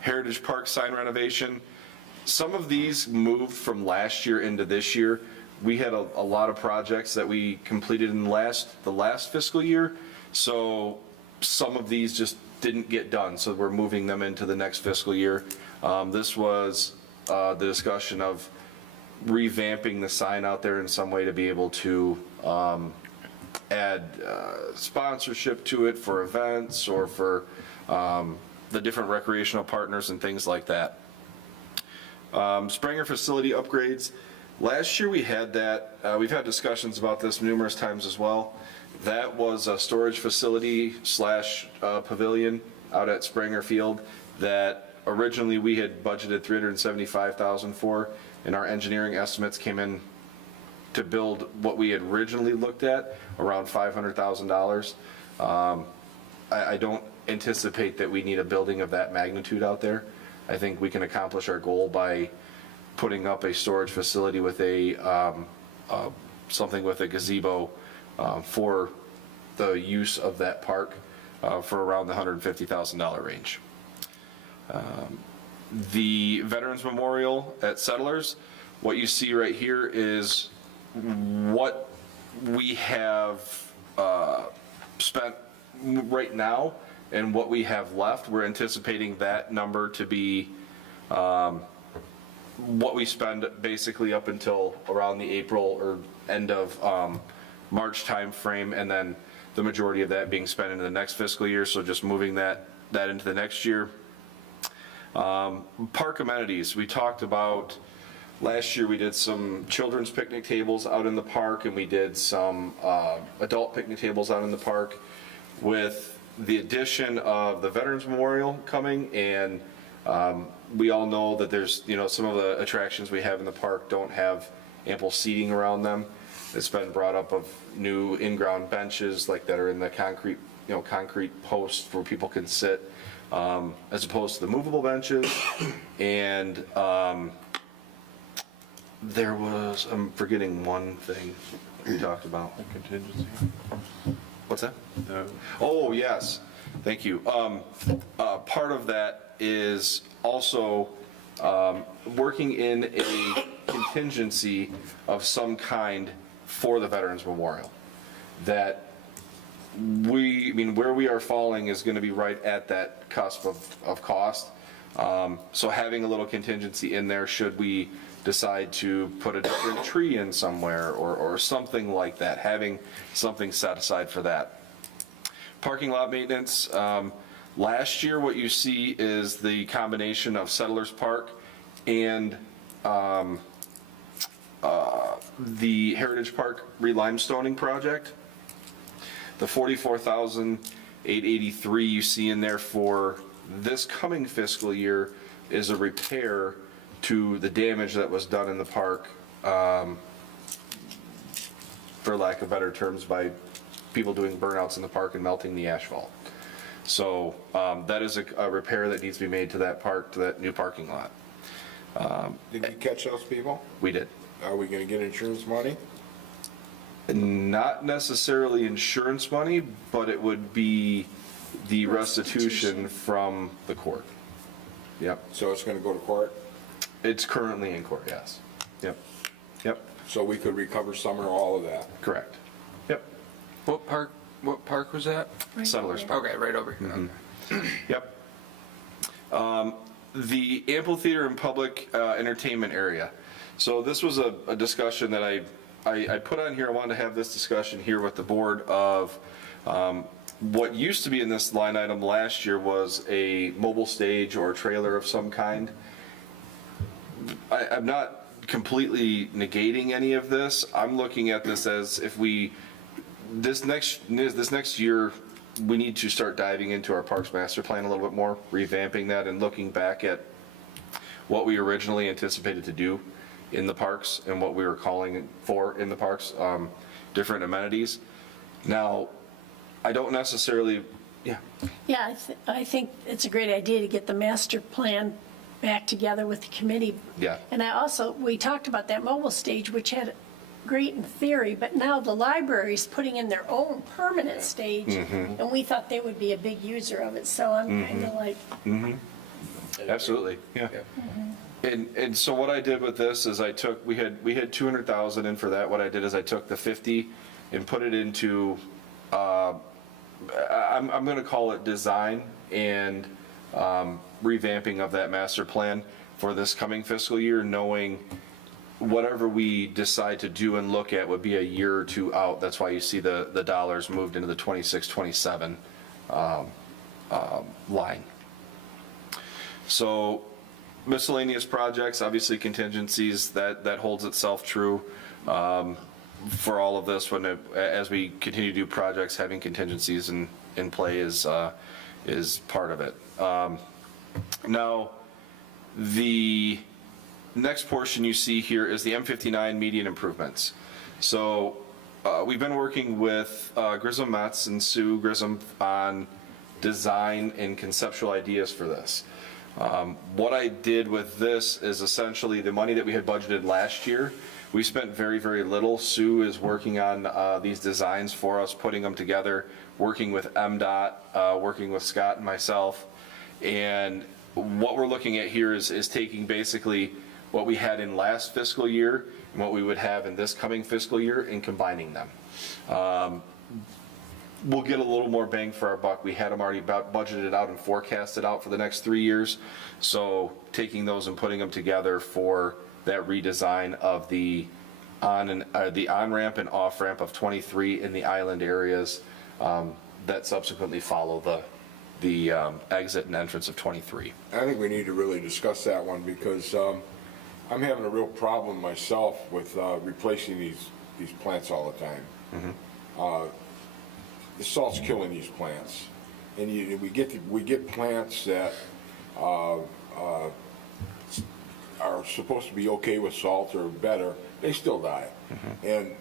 Heritage Park sign renovation. Some of these moved from last year into this year. We had a lot of projects that we completed in the last fiscal year, so some of these just didn't get done, so we're moving them into the next fiscal year. This was the discussion of revamping the sign out there in some way to be able to add sponsorship to it for events or for the different recreational partners and things like that. Springer facility upgrades. Last year we had that, we've had discussions about this numerous times as well. That was a storage facility slash pavilion out at Springer Field that originally we had budgeted $375,000 for, and our engineering estimates came in to build what we had originally looked at, around $500,000. I don't anticipate that we need a building of that magnitude out there. I think we can accomplish our goal by putting up a storage facility with a something with a gazebo for the use of that park for around the $150,000 range. The Veterans Memorial at Settlers, what you see right here is what we have spent right now and what we have left. We're anticipating that number to be what we spend basically up until around the April or end of March timeframe, and then the majority of that being spent into the next fiscal year, so just moving that into the next year. Park amenities, we talked about last year. We did some children's picnic tables out in the park, and we did some adult picnic tables out in the park. With the addition of the Veterans Memorial coming, and we all know that there's, some of the attractions we have in the park don't have ample seating around them. It's been brought up of new in-ground benches like that are in the concrete posts where people can sit, as opposed to the movable benches. And there was, I'm forgetting one thing. we talked about. The contingency. What's that? Oh, yes, thank you. Part of that is also working in a contingency of some kind for the Veterans Memorial. That where we are falling is going to be right at that cusp of cost. So having a little contingency in there should we decide to put a different tree in somewhere or something like that, having something set aside for that. Parking lot maintenance, last year what you see is the combination of Settlers Park and the Heritage Park re-limestoning project. The $44,883 you see in there for this coming fiscal year is a repair to the damage that was done in the park, for lack of better terms, by people doing burnouts in the park and melting the asphalt. So that is a repair that needs to be made to that park, to that new parking lot. Did you catch those people? We did. Are we gonna get insurance money? Not necessarily insurance money, but it would be the restitution from the court. Yep. So it's gonna go to court? It's currently in court, yes. Yep. Yep, So we could recover some or all of that? correct. Yep. What park was that? Settlers Park. Okay, right over here. Okay. Yep. The amphitheater and public entertainment area. So this was a discussion that I put on here. I wanted to have this discussion here with the board of what used to be in this line item last year was a mobile stage or a trailer of some kind. I'm not completely negating any of this. I'm looking at this as if this next year, we need to start diving into our Parks Master Plan a little bit more, revamping that and looking back at what we originally anticipated to do in the parks and what we were calling for in the parks, different amenities. Now, I don't necessarily, yeah. Yeah, I think it's a great idea to get the master plan back together with the committee. Yeah. And we talked about that mobile stage, which had great in theory, but now the library's putting in their own permanent stage, and we thought they would be a big user of it, so I'm kind of like, Absolutely, yeah. And so what I did with this is we had 200,000 in for that. What I did is I took the 50 and put it into, I'm gonna call it design and revamping of that master plan for this coming fiscal year, knowing whatever we decide to do and look at would be a year or two out. That's why you see the dollars moved into the 26, 27 line. So miscellaneous projects, obviously contingencies, that holds itself true for all of this. As we continue to do projects, having contingencies in play is part of it. Now, the next portion you see here is the M59 median improvements. So we've been working with Grissom Metz and Sue Grissom on design and conceptual ideas for this. What I did with this is essentially the money that we had budgeted last year. We spent very, very little. Sue is working on these designs for us, putting them together, working with MDOT, working with Scott and myself. And what we're looking at here is taking basically what we had in last fiscal year and what we would have in this coming fiscal year and combining them. We'll get a little more bang for our buck. We had them already budgeted out and forecasted out for the next 3 years. So taking those and putting them together for that redesign of the on-ramp and off-ramp of 23 in the island areas that subsequently follow the exit and entrance of 23. I think we need to really discuss that one because I'm having a real problem myself with replacing these plants all the time. The salt's killing these plants, and we get plants that are supposed to be okay with salt or better. They still die, and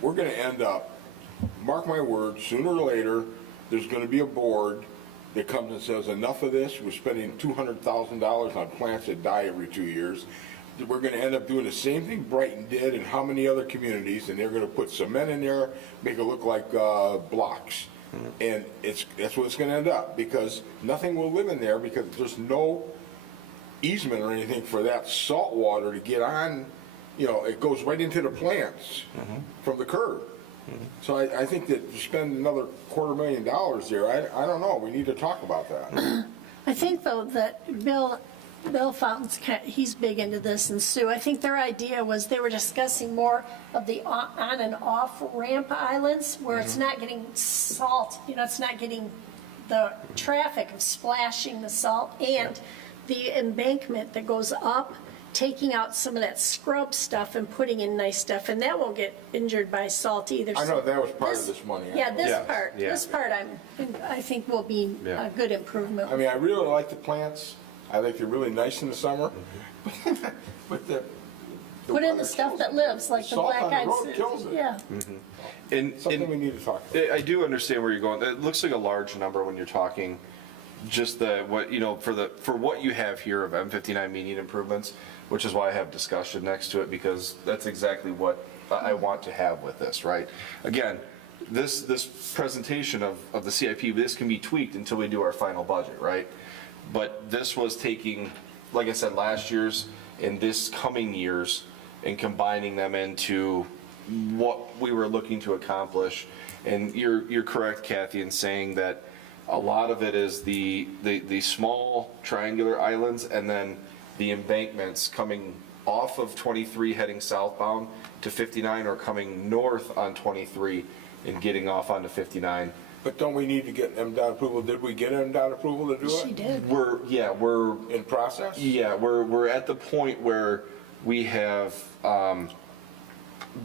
we're going to end up, mark my words, sooner or later, there's going to be a board that comes and says enough of this. We're spending $200,000 on plants that die every 2 years. we're gonna end up doing the same thing Brighton did and how many other communities, and they're gonna put cement in there, make it look like, blocks. And that's what it's gonna end up, because nothing will live in there, because there's no easement or anything for that salt water to get on, it goes right into the plants from the curb. So I think that to spend another $250,000 there, I don't know, we need to talk about that. I think though that Bill Fountain's, he's big into this, and Sue, I think their idea was they were discussing more of the on and off ramp islands where it's not getting salt, it's not getting the traffic of splashing the salt, and the embankment that goes up, taking out some of that scrub stuff and putting in nice stuff, and that won't get injured by salt either. I know that was part of this money. Yeah, Yeah, this part I think will be Yeah. a good improvement. I mean, I really like the plants, I think they're really nice in the summer, but the Put in weather the stuff kills that it. lives, like the Salt on black-eyed. road kills it. Yeah. And, Something we and need to talk about. I do understand where you're going. It looks like a large number when you're talking just for what you have here of M59 median improvements, which is why I have discussion next to it, because that's exactly what I want to have with this, right? Again, this presentation of the CIP, this can be tweaked until we do our final budget, right? But this was taking, like I said, last year's and this coming year's and combining them into what we were looking to accomplish. And you're correct, Kathy, in saying that a lot of it is the small triangular islands and then the embankments coming off of 23 heading southbound to 59 or coming north on 23 and getting off onto 59. But don't we need to get MDOT approval? Did we get MDOT approval to do it? She did. We're In process? Yeah, we're at the point where we have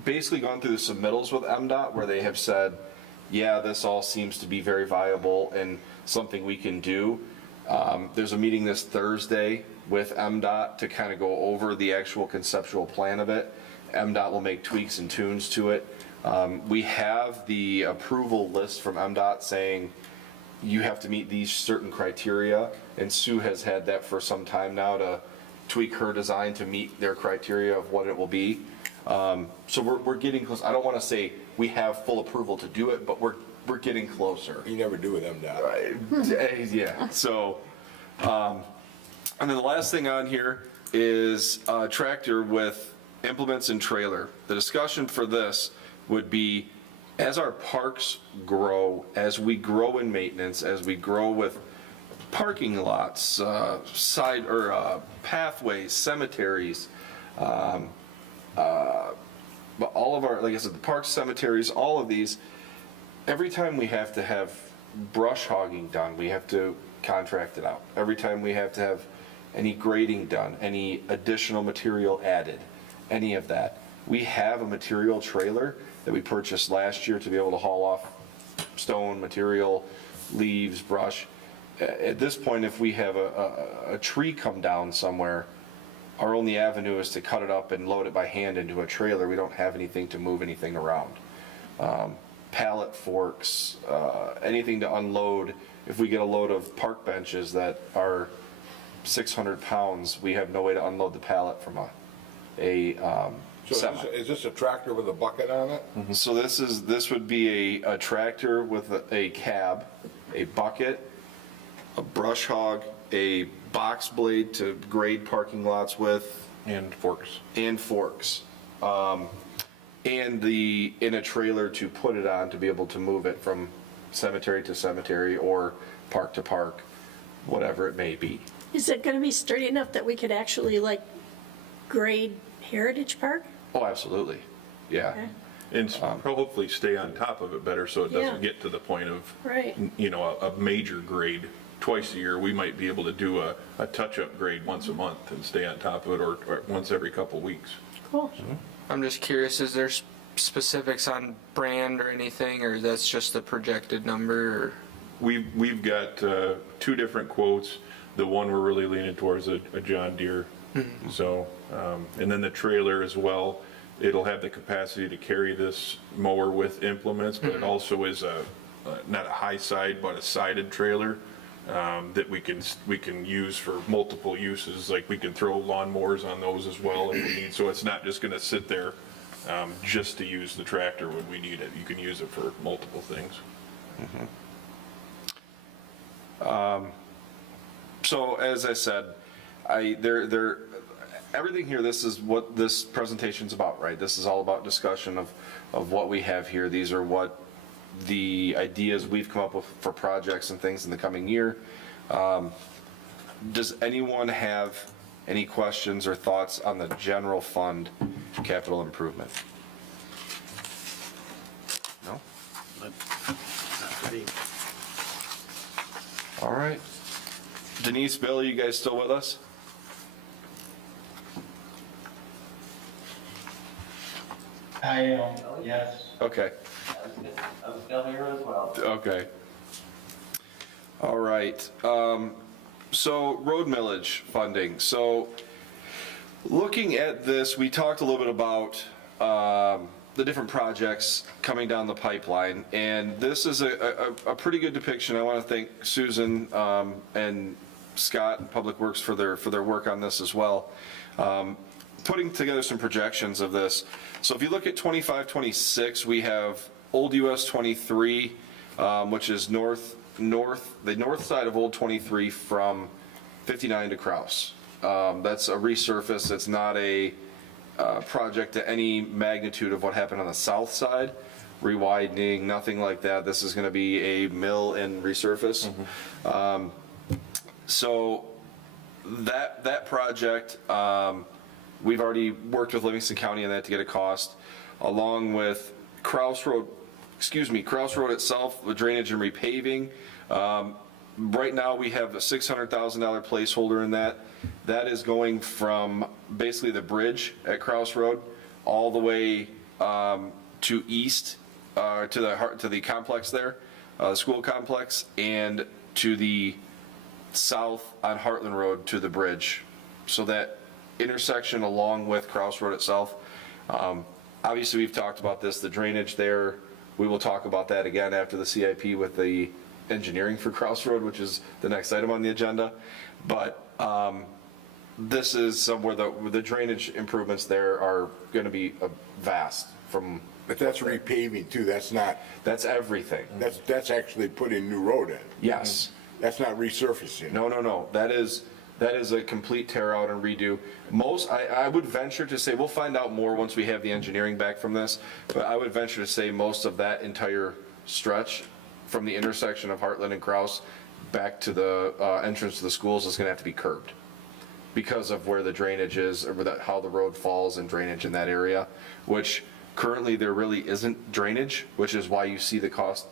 basically gone through the submittals with MDOT where they have said, yeah, this all seems to be very viable and something we can do. There's a meeting this Thursday with MDOT to kind of go over the actual conceptual plan of it. MDOT will make tweaks and tunes to it. We have the approval list from MDOT saying you have to meet these certain criteria, and Sue has had that for some time now to tweak her design to meet their criteria of what it will be. So we're getting close. I don't want to say we have full approval to do it, but we're getting closer. You never do with MDOT. Yeah, so, and then the last thing on here is a tractor with implements and trailer. The discussion for this would be, as our parks grow, as we grow in maintenance, as we grow with parking lots, pathways, cemeteries, but all of our, like I said, the parks, cemeteries, all of these, every time we have to have brush hogging done, we have to contract it out. Every time we have to have any grading done, any additional material added, any of that, we have a material trailer that we purchased last year to be able to haul off stone, material, leaves, brush. At this point, if we have a tree come down somewhere, our only avenue is to cut it up and load it by hand into a trailer. We don't have anything to move anything around. Pallet forks, anything to unload. If we get a load of park benches that are 600 pounds, we have no way to unload the pallet from a So semi. is this a tractor with a bucket on it? So this would be a tractor with a cab, a bucket, a brush hog, a box blade to grade parking lots with. And forks. And forks. And in a trailer to put it on to be able to move it from cemetery to cemetery or park to park, whatever it may be. Is it gonna be sturdy enough that we could actually grade Heritage Park? Oh, absolutely. Yeah. Okay. And hopefully stay on top of it better so it Yeah. doesn't get to the point of, Right. a major grade twice a year. We might be able to do a touch-up grade once a month and stay on top of it, or once every couple weeks. Cool. I'm just curious, is there specifics on brand or anything, or that's just the projected number? Or? We've got two different quotes. The one we're really leaning towards a John Deere. So, and then the trailer as well. It'll have the capacity to carry this mower with implements, but it also is not a high side, but a sided trailer. that we can use for multiple uses, like we can throw lawnmowers on those as well if we need, so it's not just gonna sit there just to use the tractor when we need it. You can use it for multiple things. So as I said, everything here, this is what this presentation's about, right? This is all about discussion of what we have here. These are what the ideas we've come up with for projects and things in the coming year. Does anyone have any questions or thoughts on the general fund capital improvement? No? Not for me. All right. Denise, Bill, are you guys still with us? I am, yes. Okay. I'm still here as well. Okay. All right. So road millage funding. So looking at this, we talked a little bit about the different projects coming down the pipeline, and this is a pretty good depiction. I want to thank Susan and Scott and Public Works for their work on this as well. Putting together some projections of this. So if you look at 25, 26, we have Old US 23, which is the north side of Old 23 from 59 to Kraus. That's a resurface. It's not a project to any magnitude of what happened on the south side, rewidening, nothing like that. This is going to be a mill and resurface. So that project, we've already worked with Livingston County on that to get a cost, along with Kraus Road itself, the drainage and repaving. Right now, we have a $600,000 placeholder in that. That is going from basically the bridge at Kraus Road all the way to east, to the complex there, the school complex, and to the south on Heartland Road to the bridge. So that intersection along with Kraus Road itself. Obviously, we've talked about this, the drainage there. We will talk about that again after the CIP with the engineering for Kraus Road, which is the next item on the agenda. But this is somewhere the drainage improvements there are going to be vast from. But that's repaving too, that's not, That's everything. that's actually putting new road in. Yes. That's not resurfacing. No. That is a complete tear out and redo. I would venture to say, we'll find out more once we have the engineering back from this, but I would venture to say most of that entire stretch from the intersection of Heartland and Kraus back to the entrance to the schools is gonna have to be curbed because of where the drainage is, or how the road falls and drainage in that area, which currently there really isn't drainage, which is why you see the cost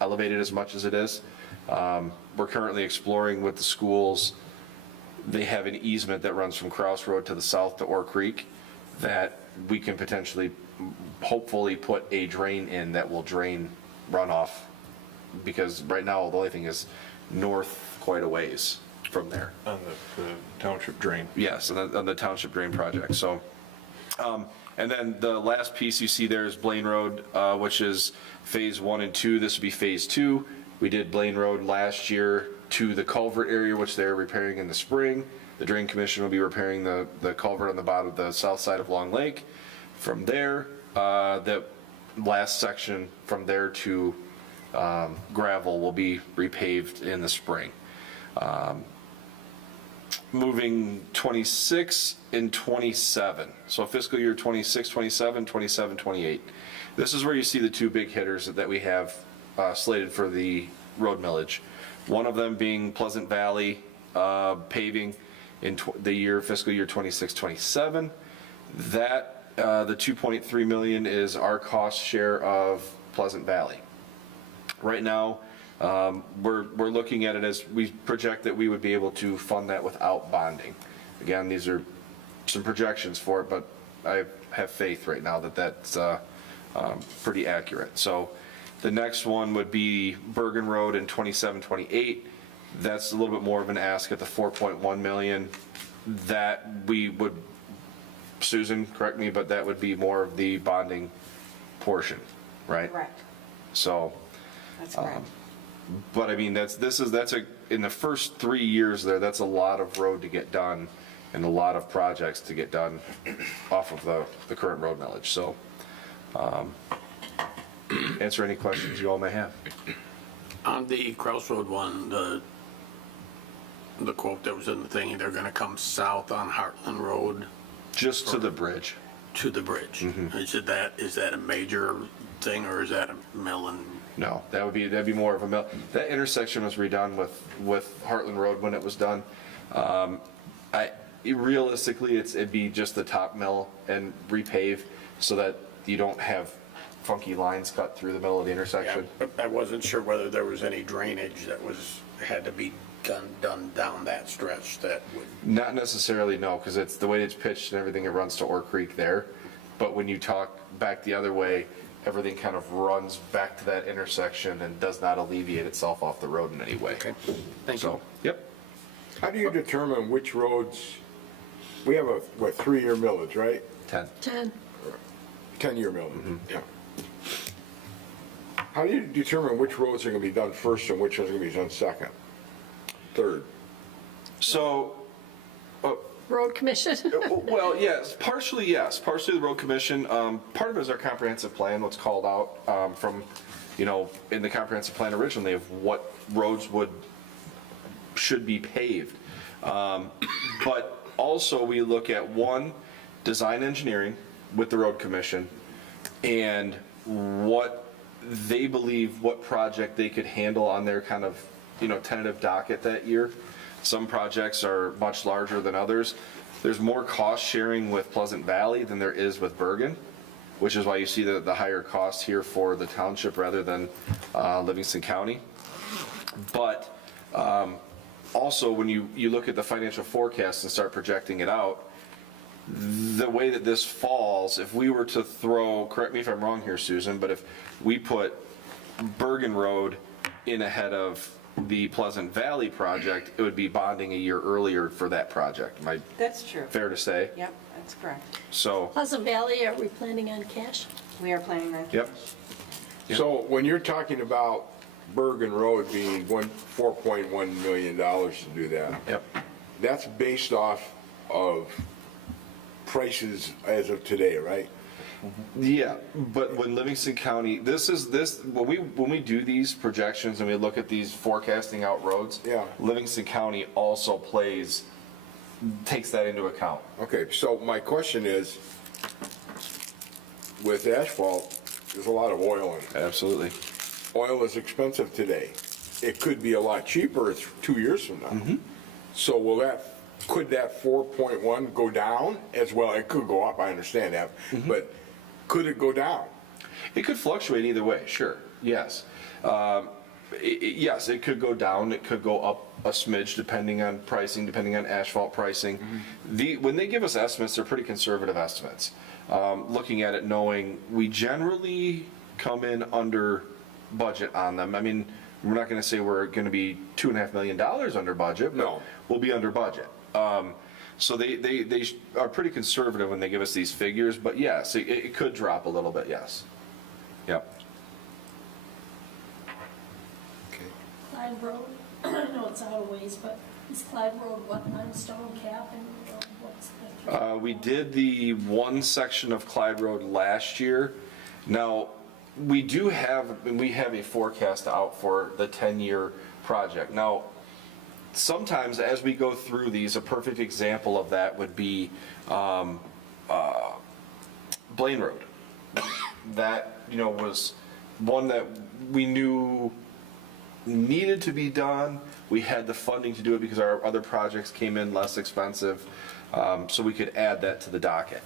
elevated as much as it is. We're currently exploring with the schools. They have an easement that runs from Kraus Road to the south to Orr Creek that we can potentially, hopefully put a drain in that will drain runoff. Because right now, the only thing is north quite a ways from there. On the township drain. Yes, on the township drain project, so. And then the last piece you see there is Blaine Road, which is phase 1 and 2. This would be phase 2. We did Blaine Road last year to the culvert area, which they're repairing in the spring. The Drain Commission will be repairing the culvert on the bottom of the south side of Long Lake. From there, the last section from there to gravel will be repaved in the spring. Moving 26 and 27, so fiscal year 26, 27, 27, 28. This is where you see the two big hitters that we have slated for the road millage. One of them being Pleasant Valley paving in the fiscal year 26, 27. That, the 2.3 million is our cost share of Pleasant Valley. Right now, we're looking at it as we project that we would be able to fund that without bonding. Again, these are some projections for it, but I have faith right now that that's pretty accurate. So the next one would be Bergen Road in 27, 28. That's a little bit more of an ask at the 4.1 million. That we would, Susan, correct me, but that would be more of the bonding portion, right? Correct. So. That's correct. But I mean, in the first 3 years there, that's a lot of road to get done and a lot of projects to get done off of the current road millage, so. Answer any questions you all may have. On the Kraus Road one, the quote that was in the thing, they're gonna come south on Heartland Road Just to the bridge. to the bridge. Mm-hmm. Is that a major thing, or is that a mill and? No, that'd be more of a mill. That intersection was redone with Heartland Road when it was done. Realistically, it'd be just the top mill and repave so that you don't have funky lines cut through the middle of the Yeah, intersection. but I wasn't sure whether there was any drainage that had to be done down that stretch that would. Not necessarily, no, because it's the way it's pitched and everything, it runs to Ore Creek there. But when you talk back the other way, everything kind of runs back to that intersection and does not alleviate itself off the road in any way. Okay, thank you. So, yep. How do you determine which roads, we have a, 3-year millage, right? 10. 10. 10-year millage, yeah. How do you determine which roads are gonna be done first and which ones are gonna be done second, third? So, Road Commission. well, yes, partially the road commission. Part of it is our comprehensive plan, what's called out from, in the comprehensive plan originally of what roads should be paved. But also we look at design engineering with the road commission and what they believe what project they could handle on their kind of, tentative docket that year. Some projects are much larger than others. There's more cost sharing with Pleasant Valley than there is with Bergen, which is why you see the higher cost here for the township rather than Livingston County. But also when you look at the financial forecast and start projecting it out, the way that this falls, if we were to correct me if I'm wrong here, Susan, but if we put Bergen Road in ahead of the Pleasant Valley project, it would be bonding a year earlier for that project. Am I That's true. fair to say? Yep, that's correct. So, Pleasant Valley, are we planning on cash? We are planning on. yep. So when you're talking about Bergen Road being $4.1 million to do that, Yep. that's based off of prices as of today, right? Yeah, but when Livingston County, when we do these projections and we look at these forecasting out roads, Yeah. Livingston County also takes that into account. Okay, so my question is, with asphalt, there's a lot of oil in it. Absolutely. Oil is expensive today. It could be a lot cheaper 2 years from now. So could that 4.1 go down as well? It could go up, I understand that, but could it go down? It could fluctuate either way, sure, yes. Yes, it could go down, it could go up a smidge depending on pricing, depending on asphalt pricing. When they give us estimates, they're pretty conservative estimates. Looking at it, knowing we generally come in under budget on them. I mean, we're not gonna say we're gonna be $2.5 million under budget, but No. we'll be under budget. So they are pretty conservative when they give us these figures, but yes, it could drop a little bit, yes. Yep. Clyde Road, I know it's out of ways, but is Clyde Road what, limestone cap and what's the? We did the one section of Clyde Road last year. Now, we have a forecast out for the 10-year project. Now, sometimes as we go through these, a perfect example of that would be Blaine Road. That, was one that we knew needed to be done. We had the funding to do it because our other projects came in less expensive, so we could add that to the docket.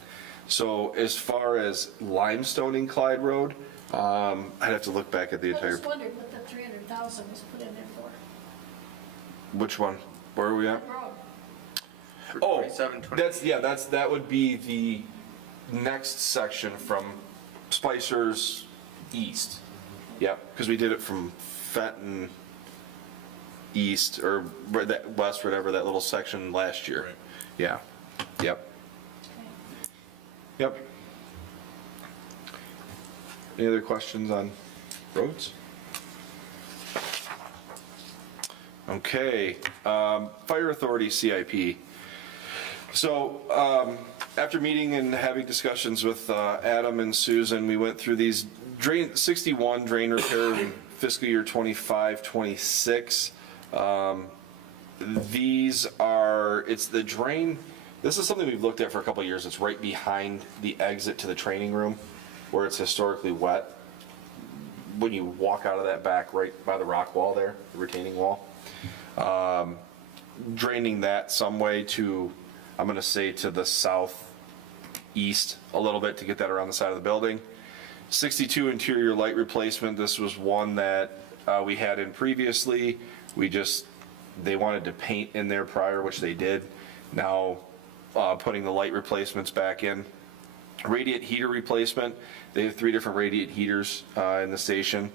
So as far as limestoning Clyde Road, I'd have to look back at the I entire. just wondered what the 300,000 was put in there for. Which one? Where are we at? Road. Oh, 27, that would be the next section from Spicer's east. Yep, because we did it from Fenton east or that west, whatever that little section last year. Right. Yeah. Yep. Yep. Any other questions on roads? Okay, Fire Authority CIP. So, after meeting and having discussions with Adam and Susan, we went through these 61 drain repair in fiscal year 25, 26. These are, it's the drain, this is something we've looked at for a couple of years. It's right behind the exit to the training room where it's historically wet. When you walk out of that back, right by the rock wall there, the retaining wall. Draining that some way to, I'm gonna say to the southeast a little bit to get that around the side of the building. 62 interior light replacement. This was one that we had in previously. They wanted to paint in there prior, which they did. Now putting the light replacements back in. Radiant heater replacement. They have 3 different radiant heaters in the station.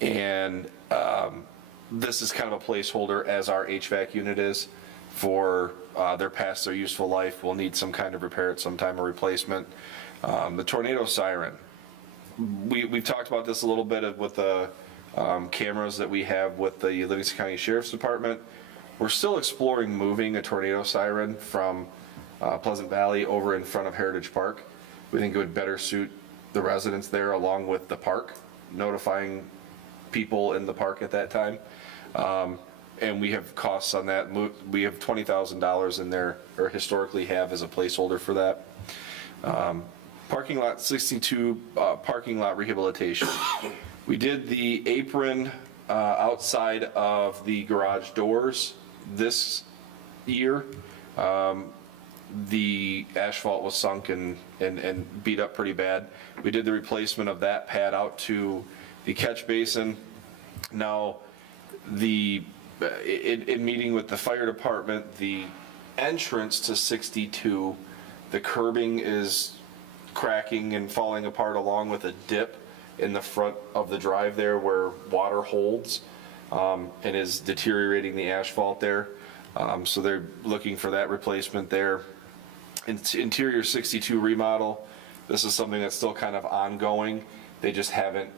And this is kind of a placeholder as our HVAC unit is for they're past their useful life. We'll need some kind of repair at some time or replacement. The tornado siren. We've talked about this a little bit with the cameras that we have with the Livingston County Sheriff's Department. We're still exploring moving a tornado siren from Pleasant Valley over in front of Heritage Park. We think it would better suit the residents there along with the park, notifying people in the park at that time. And we have costs on that. We have $20,000 in there, or historically have as a placeholder for that. Parking lot 62, parking lot rehabilitation. We did the apron outside of the garage doors this year. The asphalt was sunk and beat up pretty bad. We did the replacement of that pad out to the catch basin. Now, in meeting with the fire department, the entrance to 62, the curbing is cracking and falling apart along with a dip in the front of the drive there where water holds and is deteriorating the asphalt there. So they're looking for that replacement there. Interior 62 remodel. This is something that's still kind of ongoing. They just haven't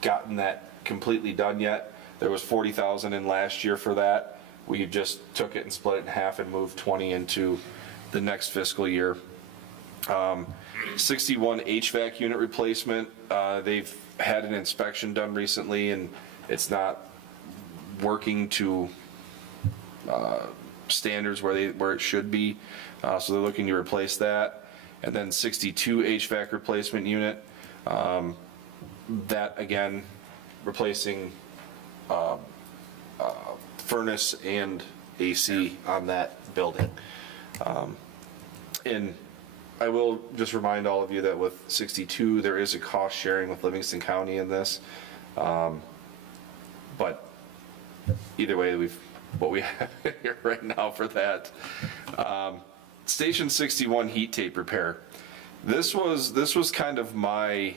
gotten that completely done yet. There was $40,000 in last year for that. We just took it and split it in half and moved 20 into the next fiscal year. 61 HVAC unit replacement. They've had an inspection done recently and it's not working to standards where it should be. So they're looking to replace that. And then 62 HVAC replacement unit. That again, replacing furnace and AC on that building. And I will just remind all of you that with 62, there is a cost sharing with Livingston County in this. But either way, what we have here right now for that. Station 61 heat tape repair. This was kind of my,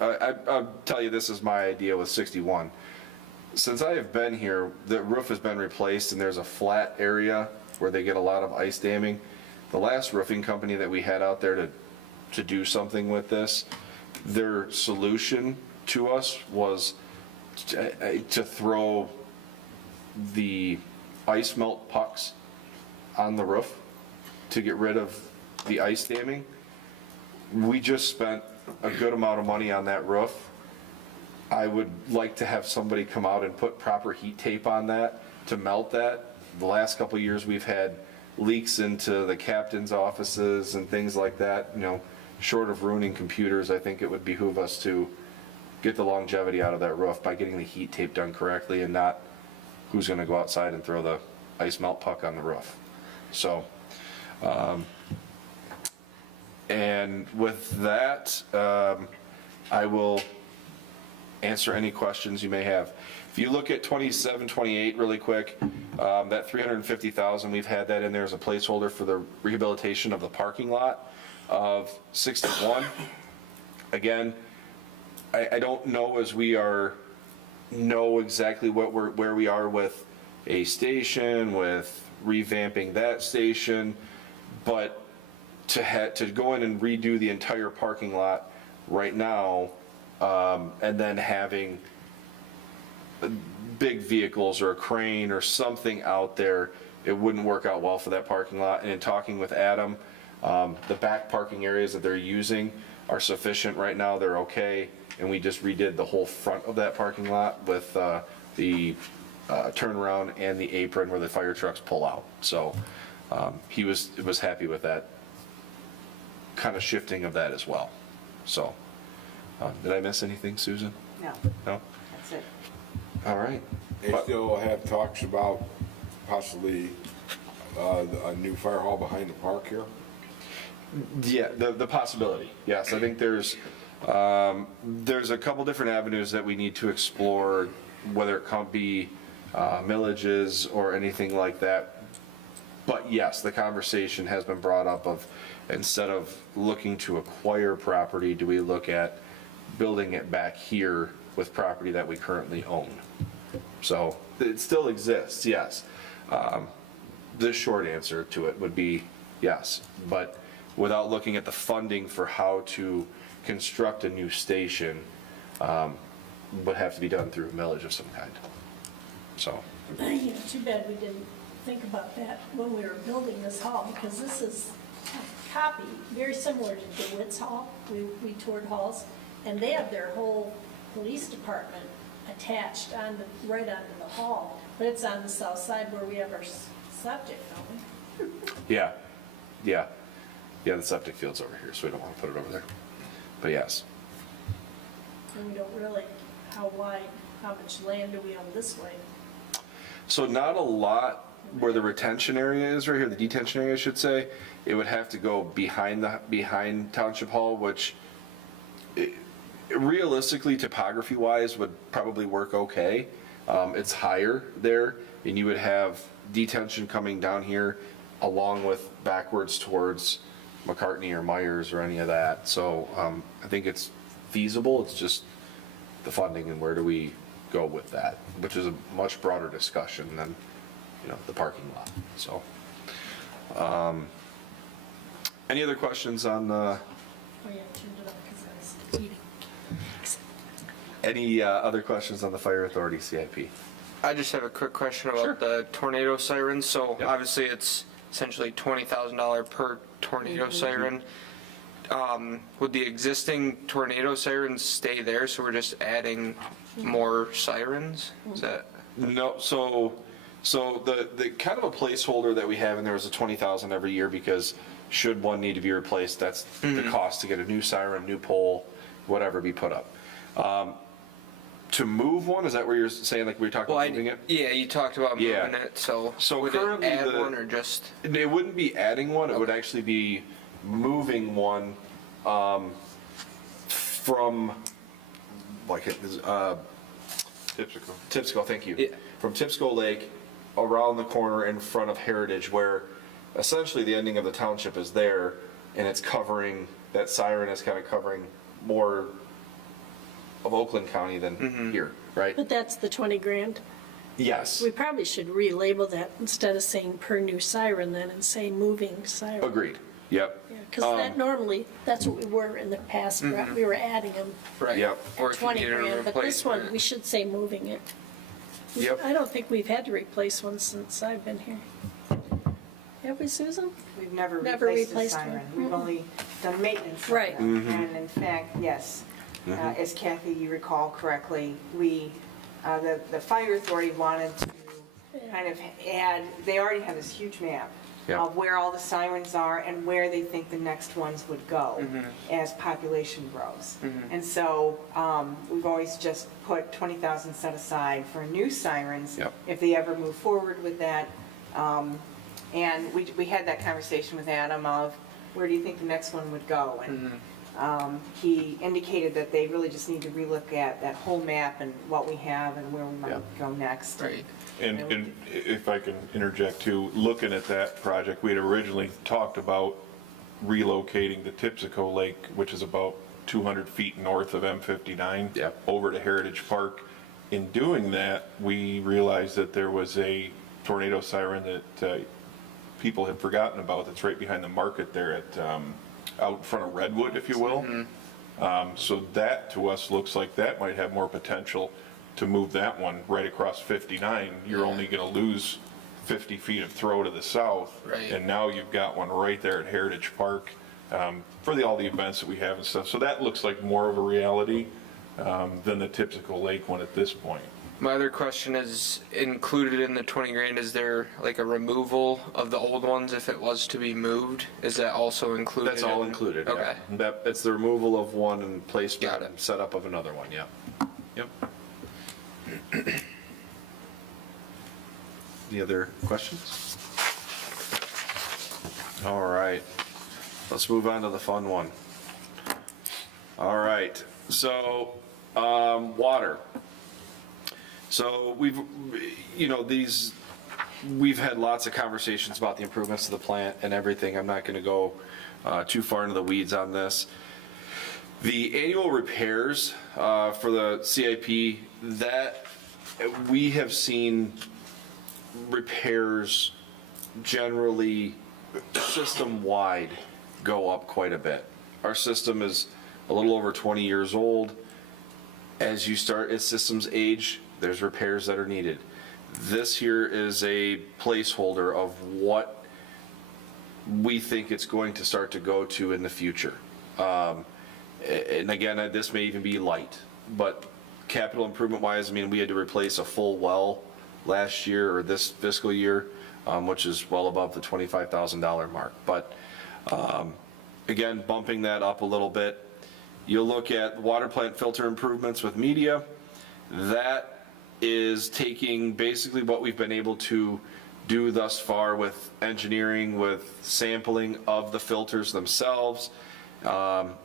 I'll tell you, this is my idea with 61. Since I have been here, the roof has been replaced and there's a flat area where they get a lot of ice damming. The last roofing company that we had out there to do something with this, their solution to us was to throw the ice melt pucks on the roof to get rid of the ice damming. We just spent a good amount of money on that roof. I would like to have somebody come out and put proper heat tape on that to melt that. The last couple of years we've had leaks into the captain's offices and things like that. You know, short of ruining computers, I think it would behoove us to get the longevity out of that roof by getting the heat tape done correctly and not who's going to go outside and throw the ice melt puck on the roof. So, and with that, I will answer any questions you may have. If you look at 27, 28 really quick, that 350,000, we've had that in there as a placeholder for the rehabilitation of the parking lot of 61. Again, I don't know as we know exactly where we are with a station, with revamping that station, but to go in and redo the entire parking lot right now, and then having big vehicles or a crane or something out there, it wouldn't work out well for that parking lot. And in talking with Adam, the back parking areas that they're using are sufficient right now, they're okay. And we just redid the whole front of that parking lot with the turnaround and the apron where the fire trucks pull out. So he was happy with that kind of shifting of that as well. So, did I miss anything, Susan? No, No? that's it. All right. They But- still have talks about possibly a new fire hall behind the park here? Yeah, the possibility, yes. I think there's a couple different avenues that we need to explore, whether it can be millages or anything like that. But yes, the conversation has been brought up of, instead of looking to acquire property, do we look at building it back here with property that we currently own? So it still exists, yes. The short answer to it would be yes, but without looking at the funding for how to construct a new station, would have to be done through a millage of some kind. So, You know, too bad we didn't think about that when we were building this hall, because this is a copy, very similar to DeWitt's Hall. We toured halls, and they have their whole police department attached right onto the hall, but it's on the south side where we have our septic, don't we? yeah, the septic field's over here, so we don't want to put it over there. But yes, And we don't really, how much land do we own this way? so not a lot where the retention area is right here, the detention area, I should say. It would have to go behind Township Hall, which realistically, topography-wise, would probably work okay. It's higher there, and you would have detention coming down here along with backwards towards McCartney or Myers or any of that. So I think it's feasible, it's just the funding and where do we go with that, which is a much broader discussion than, the parking lot, so. Any other questions on, Oh, yeah, I turned it off because I was eating. any other questions on the Fire Authority CIP? I just have a quick question about the tornado sirens. So Yep. obviously it's essentially $20,000 per tornado siren. Would the existing tornado sirens stay there, so we're just adding more sirens? Is that? No, so the kind of a placeholder that we have in there is a 20,000 every year, because should one need to be replaced, that's the cost to get a new siren, new pole, whatever be put up. To move one, is that where you're saying, like we talked about moving it? Yeah, you talked about Yeah. moving it, so So would it currently add the- one or just? It wouldn't be adding one, it would actually be moving one from, like, Tipsco, thank you. Yeah. From Tipsco Lake around the corner in front of Heritage, where essentially the ending of the township is there, and it's covering, that siren is kind of covering more of Oakland County than here, right? But that's the 20 grand. Yes, We probably should relabel that instead of saying per new siren then and say moving siren. agreed, yep, Because that normally, that's what we were in the past, we were adding them Right. Yep. Or at if you 20 needed a grand, but this one, replacement. we should say moving it. Yep. I don't think we've had to replace one since I've been here. Have we, Susan? We've never Never replaced a replaced siren. one. We've only done maintenance of Right. them. And in fact, yes, as Kathy, you recall correctly, we, the fire authority wanted to kind of add, they already have this huge map Yeah. of where all the sirens are and where they think the next ones would go as population grows. And so we've always just put 20,000 set aside for new sirens Yep. if they ever move forward with that. And we had that conversation with Adam of, where do you think the next one would go? And he indicated that they really just need to relook at that whole map and what we have and where we might Yep. go next. Right. And if I can interject too, looking at that project, we had originally talked about relocating the Tipsico Lake, which is about 200 feet north of M59. Yep. Over to Heritage Park. In doing that, we realized that there was a tornado siren that people had forgotten about, that's right behind the market there at, out in front of Redwood, if you will. So that, to us, looks like that might have more potential to move that one right across 59, you're only going to lose 50 feet of throw to the south. Right. And now you've got one right there at Heritage Park for all the events that we have and stuff. So that looks like more of a reality than the typical lake one at this point. My other question is, included in the 20 grand, is there like a removal of the old ones if it was to be moved? Is that also included? That's all included, Okay. yeah. It's the removal of one and Got placement it. and setup of another one, yeah. Yep. Any other questions? All right, let's move on to the fun one. All right, so, water. So we've had lots of conversations about the improvements to the plant and everything. I'm not gonna go too far into the weeds on this. The annual repairs for the CIP, that we have seen repairs generally system-wide go up quite a bit. Our system is a little over 20 years old. As systems age, there's repairs that are needed. This here is a placeholder of what we think it's going to start to go to in the future. And again, this may even be light, but capital improvement wise, I mean, we had to replace a full well last year or this fiscal year, which is well above the $25,000 mark. But again, bumping that up a little bit. You'll look at water plant filter improvements with media. That is taking basically what we've been able to do thus far with engineering, with sampling of the filters themselves, all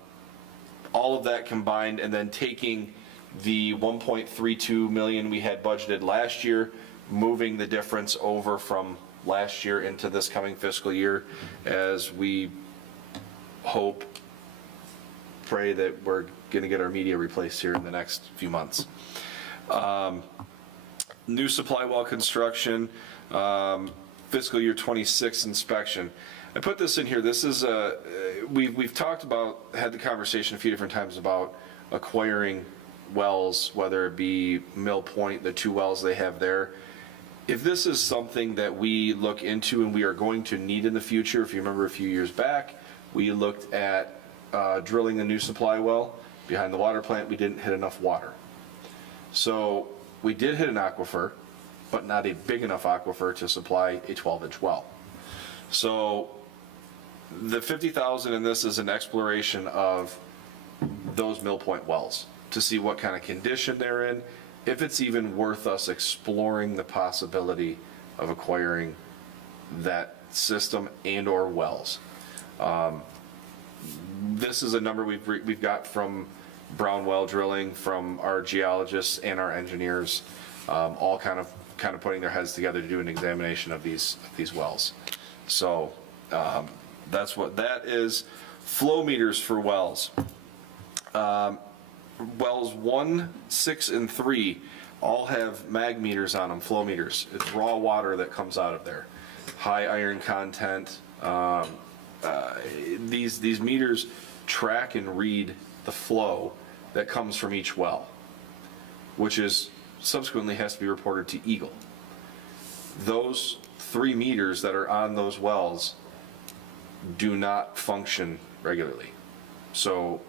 of that combined, and then taking the 1.32 million we had budgeted last year, moving the difference over from last year into this coming fiscal year, as we hope, pray that we're going to get our media replaced here in the next few months. New supply well construction, fiscal year 26 inspection. I put this in here. This is we've talked about, had the conversation a few different times about acquiring wells, whether it be Mill Point, the 2 wells they have there. If this is something that we look into and we are going to need in the future, if you remember a few years back, we looked at drilling a new supply well behind the water plant. We didn't hit enough water. So we did hit an aquifer, but not a big enough aquifer to supply a 12-inch well. So the 50,000 in this is an exploration of those Mill Point wells to see what kind of condition they're in, if it's even worth us exploring the possibility of acquiring that system and or wells. This is a number we've got from Brown Well Drilling, from our geologists and our engineers, all kind of putting their heads together to do an examination of these wells. So that's what that is. Flow meters for wells. Wells 1, 6, and 3 all have mag meters on them, flow meters. It's raw water that comes out of there. High iron content. These meters track and read the flow that comes from each well, which is subsequently has to be reported to Eagle. Those 3 meters that are on those wells do not function regularly. So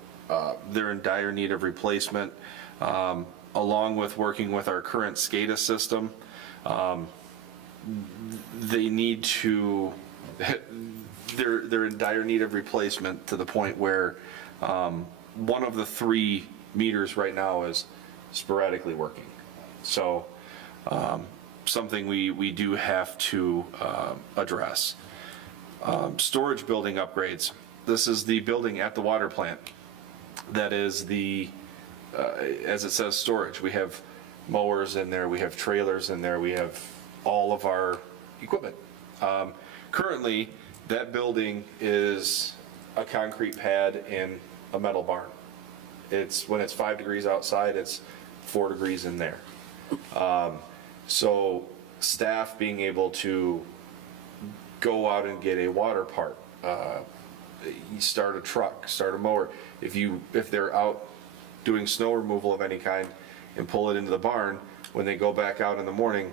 they're in dire need of replacement, along with working with our current SCADA system. They need to, they're in dire need of replacement to the point where one of the 3 meters right now is sporadically working. So something we do have to address. Storage building upgrades. This is the building at the water plant. That is the, as it says, storage. We have mowers in there, we have trailers in there, we have all of our equipment. Currently, that building is a concrete pad in a metal barn. When it's 5 degrees outside, it's 4 degrees in there. So staff being able to go out and get a water part, you start a truck, start a mower. If they're out doing snow removal of any kind, and pull it into the barn, when they go back out in the morning,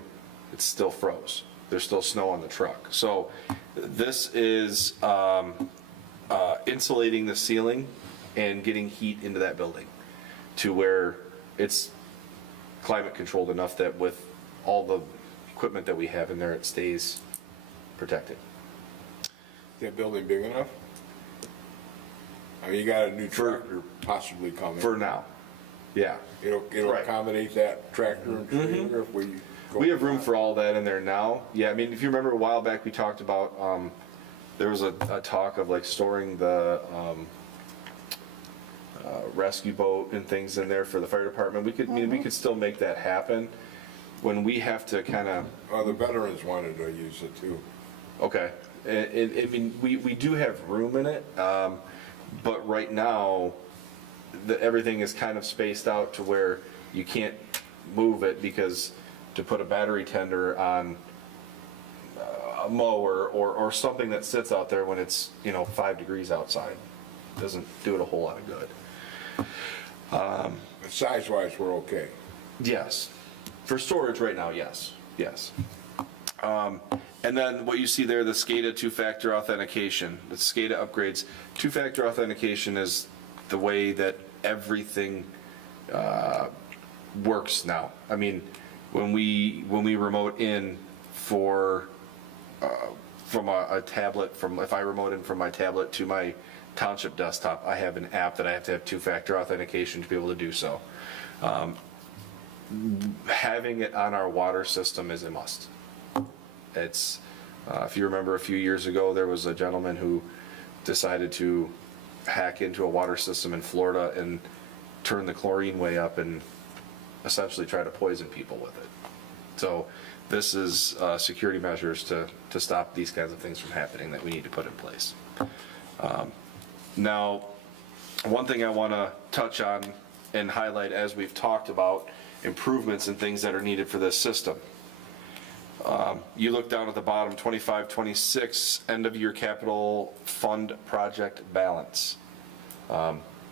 it's still froze. There's still snow on the truck. So this is insulating the ceiling and getting heat into that building to where it's climate controlled enough that with all the equipment that we have in there, it stays protected. That building big enough? I mean, you got a new tractor possibly coming. For now, yeah. It'll Right. accommodate that tractor and trailer if we go. We have room for all that in there now. Yeah, I mean, if you remember a while back, we talked about, there was a talk of like storing the rescue boat and things in there for the fire department. We could, I mean, we could still make that happen. When we have to kind of, The veterans wanted to use it too. okay, I mean, we do have room in it, but right now, everything is kind of spaced out to where you can't move it because to put a battery tender on a mower or something that sits out there when it's, 5 degrees outside, doesn't do it a whole lot of good. Size-wise, we're okay. Yes. For storage right now, yes, yes. And then what you see there, the SCADA two-factor authentication, the SCADA upgrades. Two-factor authentication is the way that everything works now. I mean, when we remote in from a tablet, if I remote in from my tablet to my township desktop, I have an app that I have to have two-factor authentication to be able to do so. Having it on our water system is a must. It's, if you remember a few years ago, there was a gentleman who decided to hack into a water system in Florida and turn the chlorine way up and essentially try to poison people with it. So this is security measures to stop these kinds of things from happening that we need to put in place. Now, one thing I want to touch on and highlight as we've talked about improvements and things that are needed for this system. You look down at the bottom, 25, 26, end of year capital fund project balance.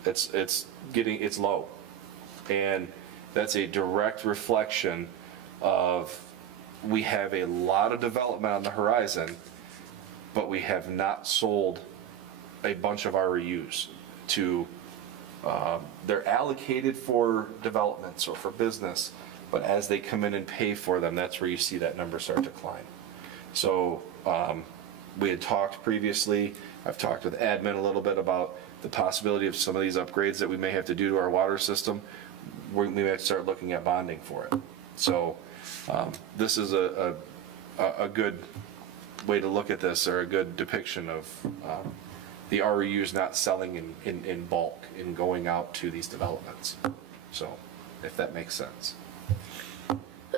It's low. And that's a direct reflection of, we have a lot of development on the horizon, but we have not sold a bunch of REUs to, they're allocated for developments or for business, but as they come in and pay for them, that's where you see that number start to climb. So we had talked previously, I've talked with admin a little bit about the possibility of some of these upgrades that we may have to do to our water system. We may have to start looking at bonding for it. So this is a good way to look at this, or a good depiction of the REUs not selling in bulk and going out to these developments. So, if that makes sense.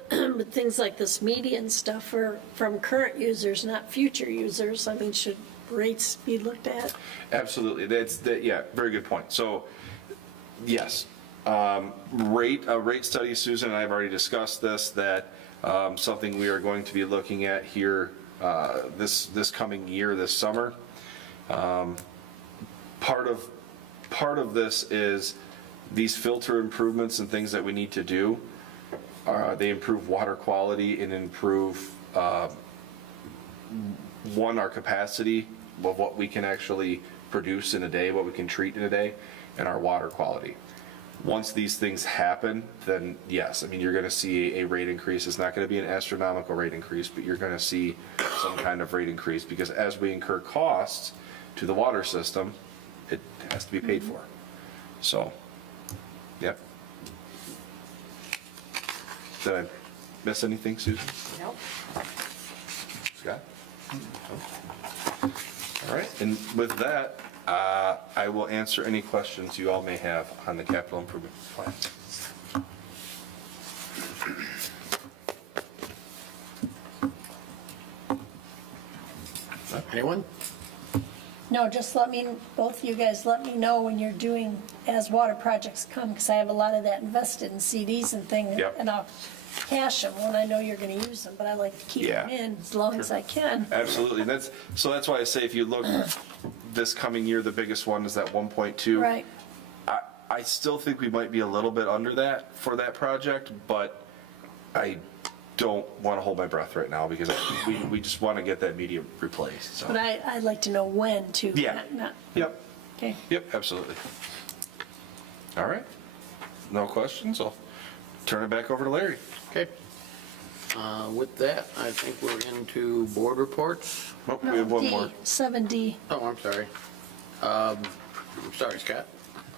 But things like this median stuff are from current users, not future users. I mean, should rates be looked at? Absolutely, yeah, very good point. So, yes, rate study, Susan and I have already discussed this, that something we are going to be looking at here this coming year, this summer. Part of this is these filter improvements and things that we need to do. They improve water quality and improve, our capacity of what we can actually produce in a day, what we can treat in a day, and our water quality. Once these things happen, then yes, I mean, you're going to see a rate increase. It's not going to be an astronomical rate increase, but you're going to see some kind of rate increase, because as we incur costs to the water system, it has to be paid for. So, yep. Did I miss anything, Susan? Nope. Scott? All right, and with that, I will answer any questions you all may have on the capital improvement plan. Anyone? No, just both of you guys let me know when you're doing, as water projects come, because I have a lot of that invested in CDs and things. Yep. And I'll cash them when I know you're going to use them, but I like to keep them Yeah. in as long as I can. Absolutely, that's why I say if you look this coming year, the biggest one is that 1.2. Right. I still think we might be a little bit under that for that project, but I don't want to hold my breath right now because we just want to get that median replaced, so. But I'd like to know when too. Yeah. Not, Yep, okay. yep, absolutely. All right. No questions? I'll turn it back over to Larry. Okay. With that, I think we're into board reports. Oh, we have one more. 7D. Oh, I'm sorry. I'm sorry, Scott.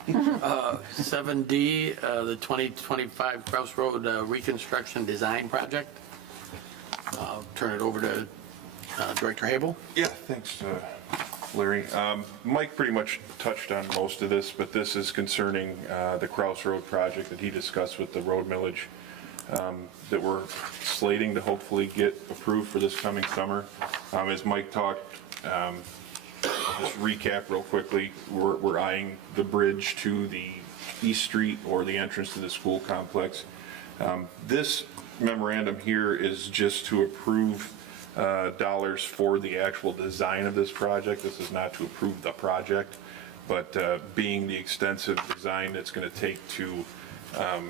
7D, the 2025 Cross Road Reconstruction Design Project. I'll turn it over to Director Habel. Yeah, thanks, Larry. Mike pretty much touched on most of this, but this is concerning the Kraus Road project that he discussed with the road millage that we're slating to hopefully get approved for this coming summer. As Mike talked, just recap real quickly, we're eyeing the bridge to the East Street or the entrance to the school complex. This memorandum here is just to approve dollars for the actual design of this project. This is not to approve the project, but being the extensive design that's going to take to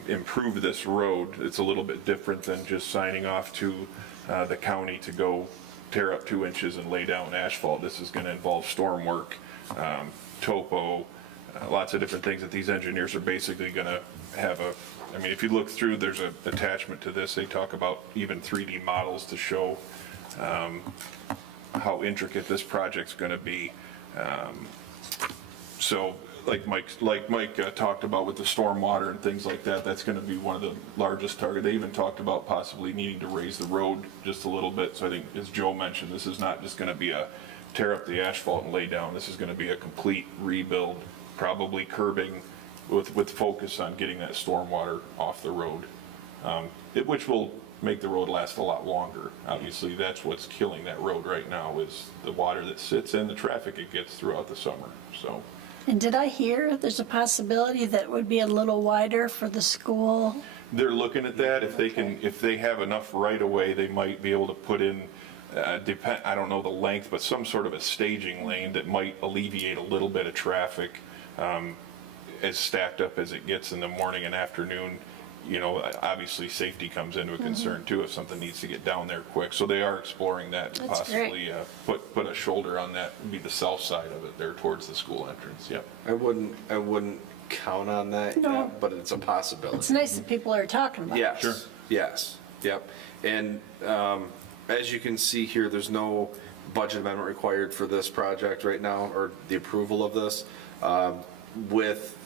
improve this road, it's a little bit different than just signing off to the county to go tear up 2 inches and lay down asphalt. This is going to involve storm work, topo, lots of different things that these engineers are basically going to have I mean, if you look through, there's an attachment to this. They talk about even 3D models to show how intricate this project's going to be. So like Mike talked about with the stormwater and things like that, that's going to be one of the largest target. They even talked about possibly needing to raise the road just a little bit. So I think, as Joe mentioned, this is not just going to be a tear up the asphalt and lay down. This is going to be a complete rebuild, probably curbing with focus on getting that stormwater off the road, which will make the road last a lot longer. Obviously, that's what's killing that road right now is the water that sits in the traffic it gets throughout the summer, so. And did I hear there's a possibility that would be a little wider for the school? They're looking at that. If they have enough right of way, they might be able to put in, I don't know the length, but some sort of a staging lane that might alleviate a little bit of traffic, as stacked up as it gets in the morning and afternoon. You know, obviously safety comes into a concern too if something needs to get down there quick. So they are exploring that and That's possibly put a shoulder on that, would be the south side of it there towards the school entrance. Yep. I wouldn't count on that No. yet, but it's a possibility. It's nice that people are talking about it. Yes. Sure. Yes, yep. And as you can see here, there's no budget amendment required for this project right now, or the approval of this. With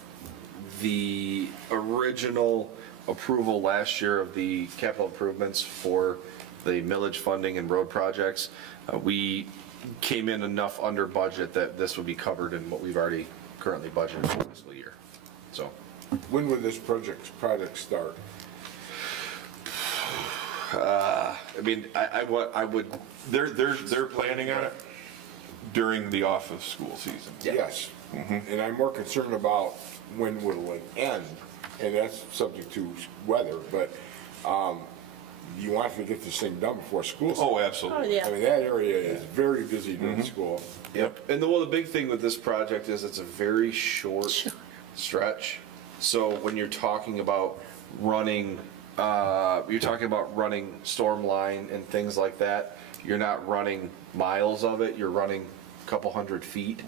the original approval last year of the capital improvements for the millage funding and road projects, we came in enough under budget that this would be covered in what we've already currently budgeted for this fiscal year. So, When would this project start? I mean, I would, They're planning on it during the off of school season. Yes. And I'm more concerned about when will it end, and that's subject to weather, but you want to get this thing done before school starts. Oh, Oh, absolutely. I mean, yeah. that area is very busy during school. yep. And the big thing with this project is it's a very short stretch. So when you're talking about running, storm line and things like that, you're not running miles of it, you're running a couple 100 feet.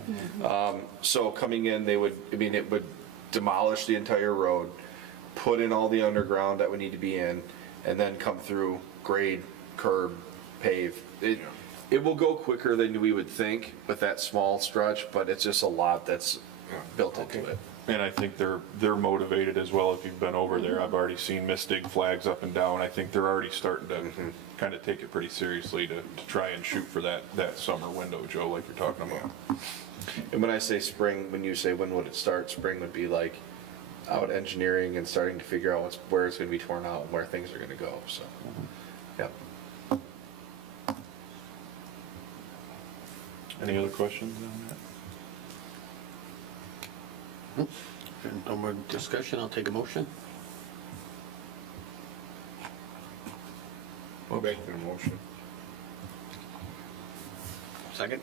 So coming in, it would demolish the entire road, put in all the underground that would need to be in, and then come through, grade, curb, pave. It will go quicker than we would think with that small stretch, but it's just a lot that's built into it. And I think they're motivated as well. If you've been over there, I've already seen Mistig flags up and down. I think they're already starting to kind of take it pretty seriously to try and shoot for that summer window, Joe, like you're talking about. And when I say spring, when you say when would it start, spring would be like out engineering and starting to figure out where it's going to be torn out and where things are going to go, so, yep. Any other questions on that? If no more discussion, I'll take a motion. I'll make the motion. Second.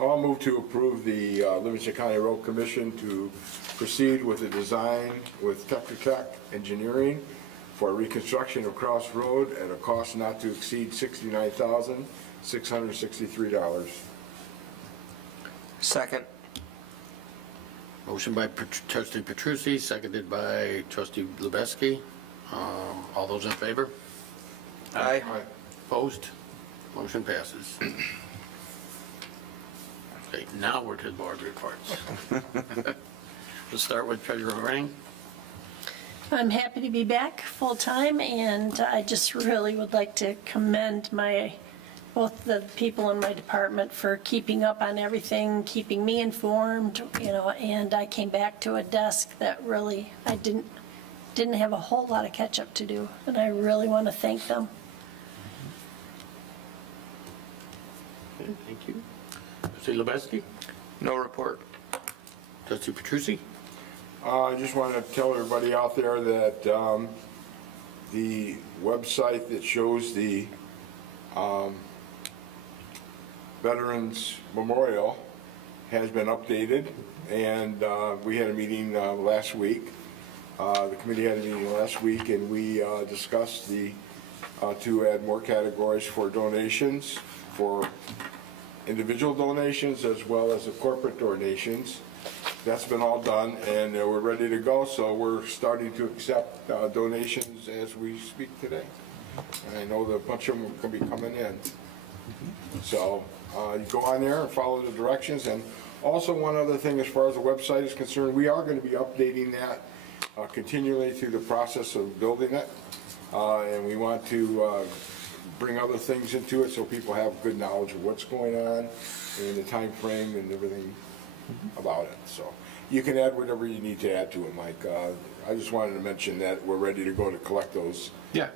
I'll move to approve the Livingston County Road Commission to proceed with the design with Tetra Tech Engineering for reconstruction of Cross Road at a cost not to exceed $69,663. Second. Motion by trustee Petrusi, seconded by trustee Lubeski. All those in favor? Aye. Opposed? Motion passes. Okay, now we're to the board reports. We'll start with Treasurer Rang. I'm happy to be back full-time, and I just really would like to commend both the people in my department for keeping up on everything, keeping me informed, and I came back to a desk that really, I didn't have a whole lot of catch-up to do, and I really want to thank them. Okay, thank you. Trustee Lubeski? No report. Trustee Petrusi? I just want to tell everybody out there that the website that shows the Veterans Memorial has been updated, and we had a meeting last week. The committee had a meeting last week, and we discussed to add more categories for donations, for individual donations as well as the corporate donations. That's been all done, and we're ready to go, so we're starting to accept donations as we speak today. And I know that a bunch of them will be coming in. So you go on there and follow the directions. And also one other thing, as far as the website is concerned, we are going to be updating that continually through the process of building it. And we want to bring other things into it so people have good knowledge of what's going on and the time frame and everything about it. So you can add whatever you need to add to it, Mike. I just wanted to mention that we're ready to go to collect those. Yeah.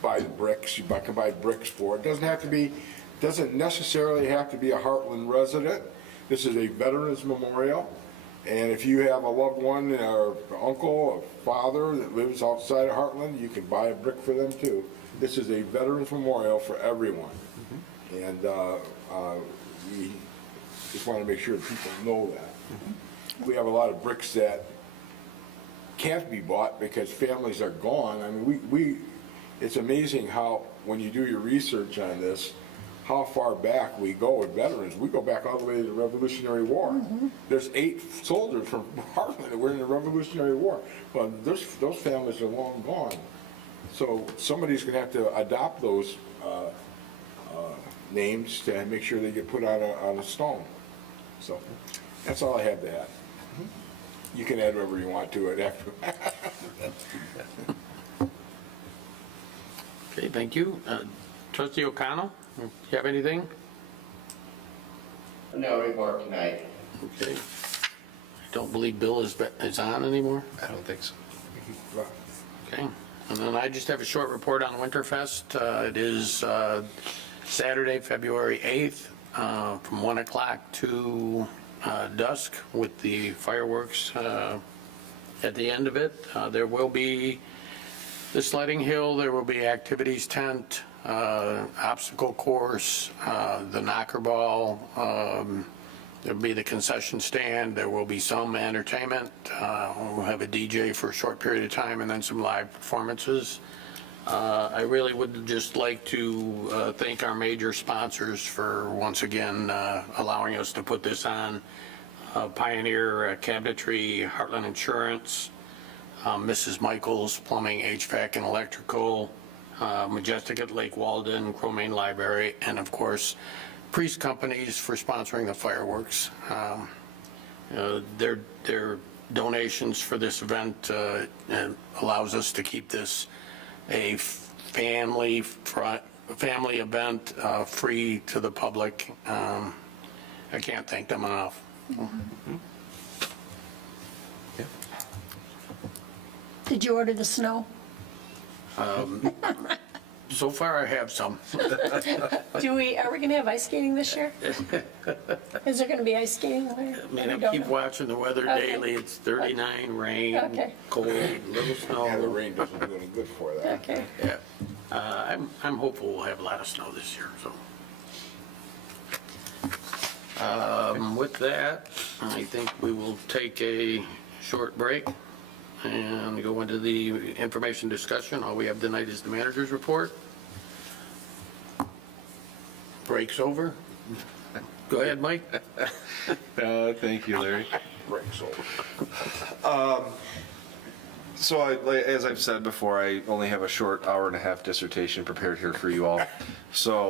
Buy the bricks. You can buy bricks for it. Doesn't necessarily have to be a Heartland resident. This is a veterans memorial, and if you have a loved one or uncle or father that lives outside of Heartland, you can buy a brick for them too. This is a veterans memorial for everyone, and we just want to make sure that people know that. We have a lot of bricks that can't be bought because families are gone. I mean, it's amazing how, when you do your research on this, how far back we go with veterans. We go back all the way to the Revolutionary War. There's 8 soldiers from Heartland that were in the Revolutionary War. But those families are long gone. So somebody's going to have to adopt those names to make sure they get put on a stone. So that's all I have to add. You can add whatever you want to it after. Okay, thank you. Trustee O'Connell, do you have anything? No report tonight. Okay. I don't believe Bill is on anymore? I don't think so. Okay. And then I just have a short report on Winterfest. It is Saturday, February 8th, from 1 o'clock to dusk with the fireworks at the end of it. There will be the sledding hill, there will be activities tent, obstacle course, the knocker ball, there'll be the concession stand, there will be some entertainment. We'll have a DJ for a short period of time and then some live performances. I really would just like to thank our major sponsors for once again allowing us to put this on. Pioneer Cabinetry, Heartland Insurance, Mrs. Michaels Plumbing, HVAC and Electrical, Majestic at Lake Walden, Cromaine Library, and of course Priest Companies for sponsoring the fireworks. Their donations for this event allows us to keep this a family event, free to the public. I can't thank them enough. Did you order the snow? So far I have some. Are we gonna have ice skating this year? Is there gonna be ice skating there? I mean, We I don't keep know. watching the weather Okay. daily. It's 39, rain, Okay. cold, little Yeah, the snow. rain doesn't do any good for that. Okay. Yeah. I'm hopeful we'll have a lot of snow this year, so. With that, I think we will take a short break and go into the information discussion. All we have tonight is the manager's report. Break's over. Go ahead, Mike. Thank you, Larry. Break's over. So as I've said before, I only have a short hour and a half dissertation prepared here for you all. So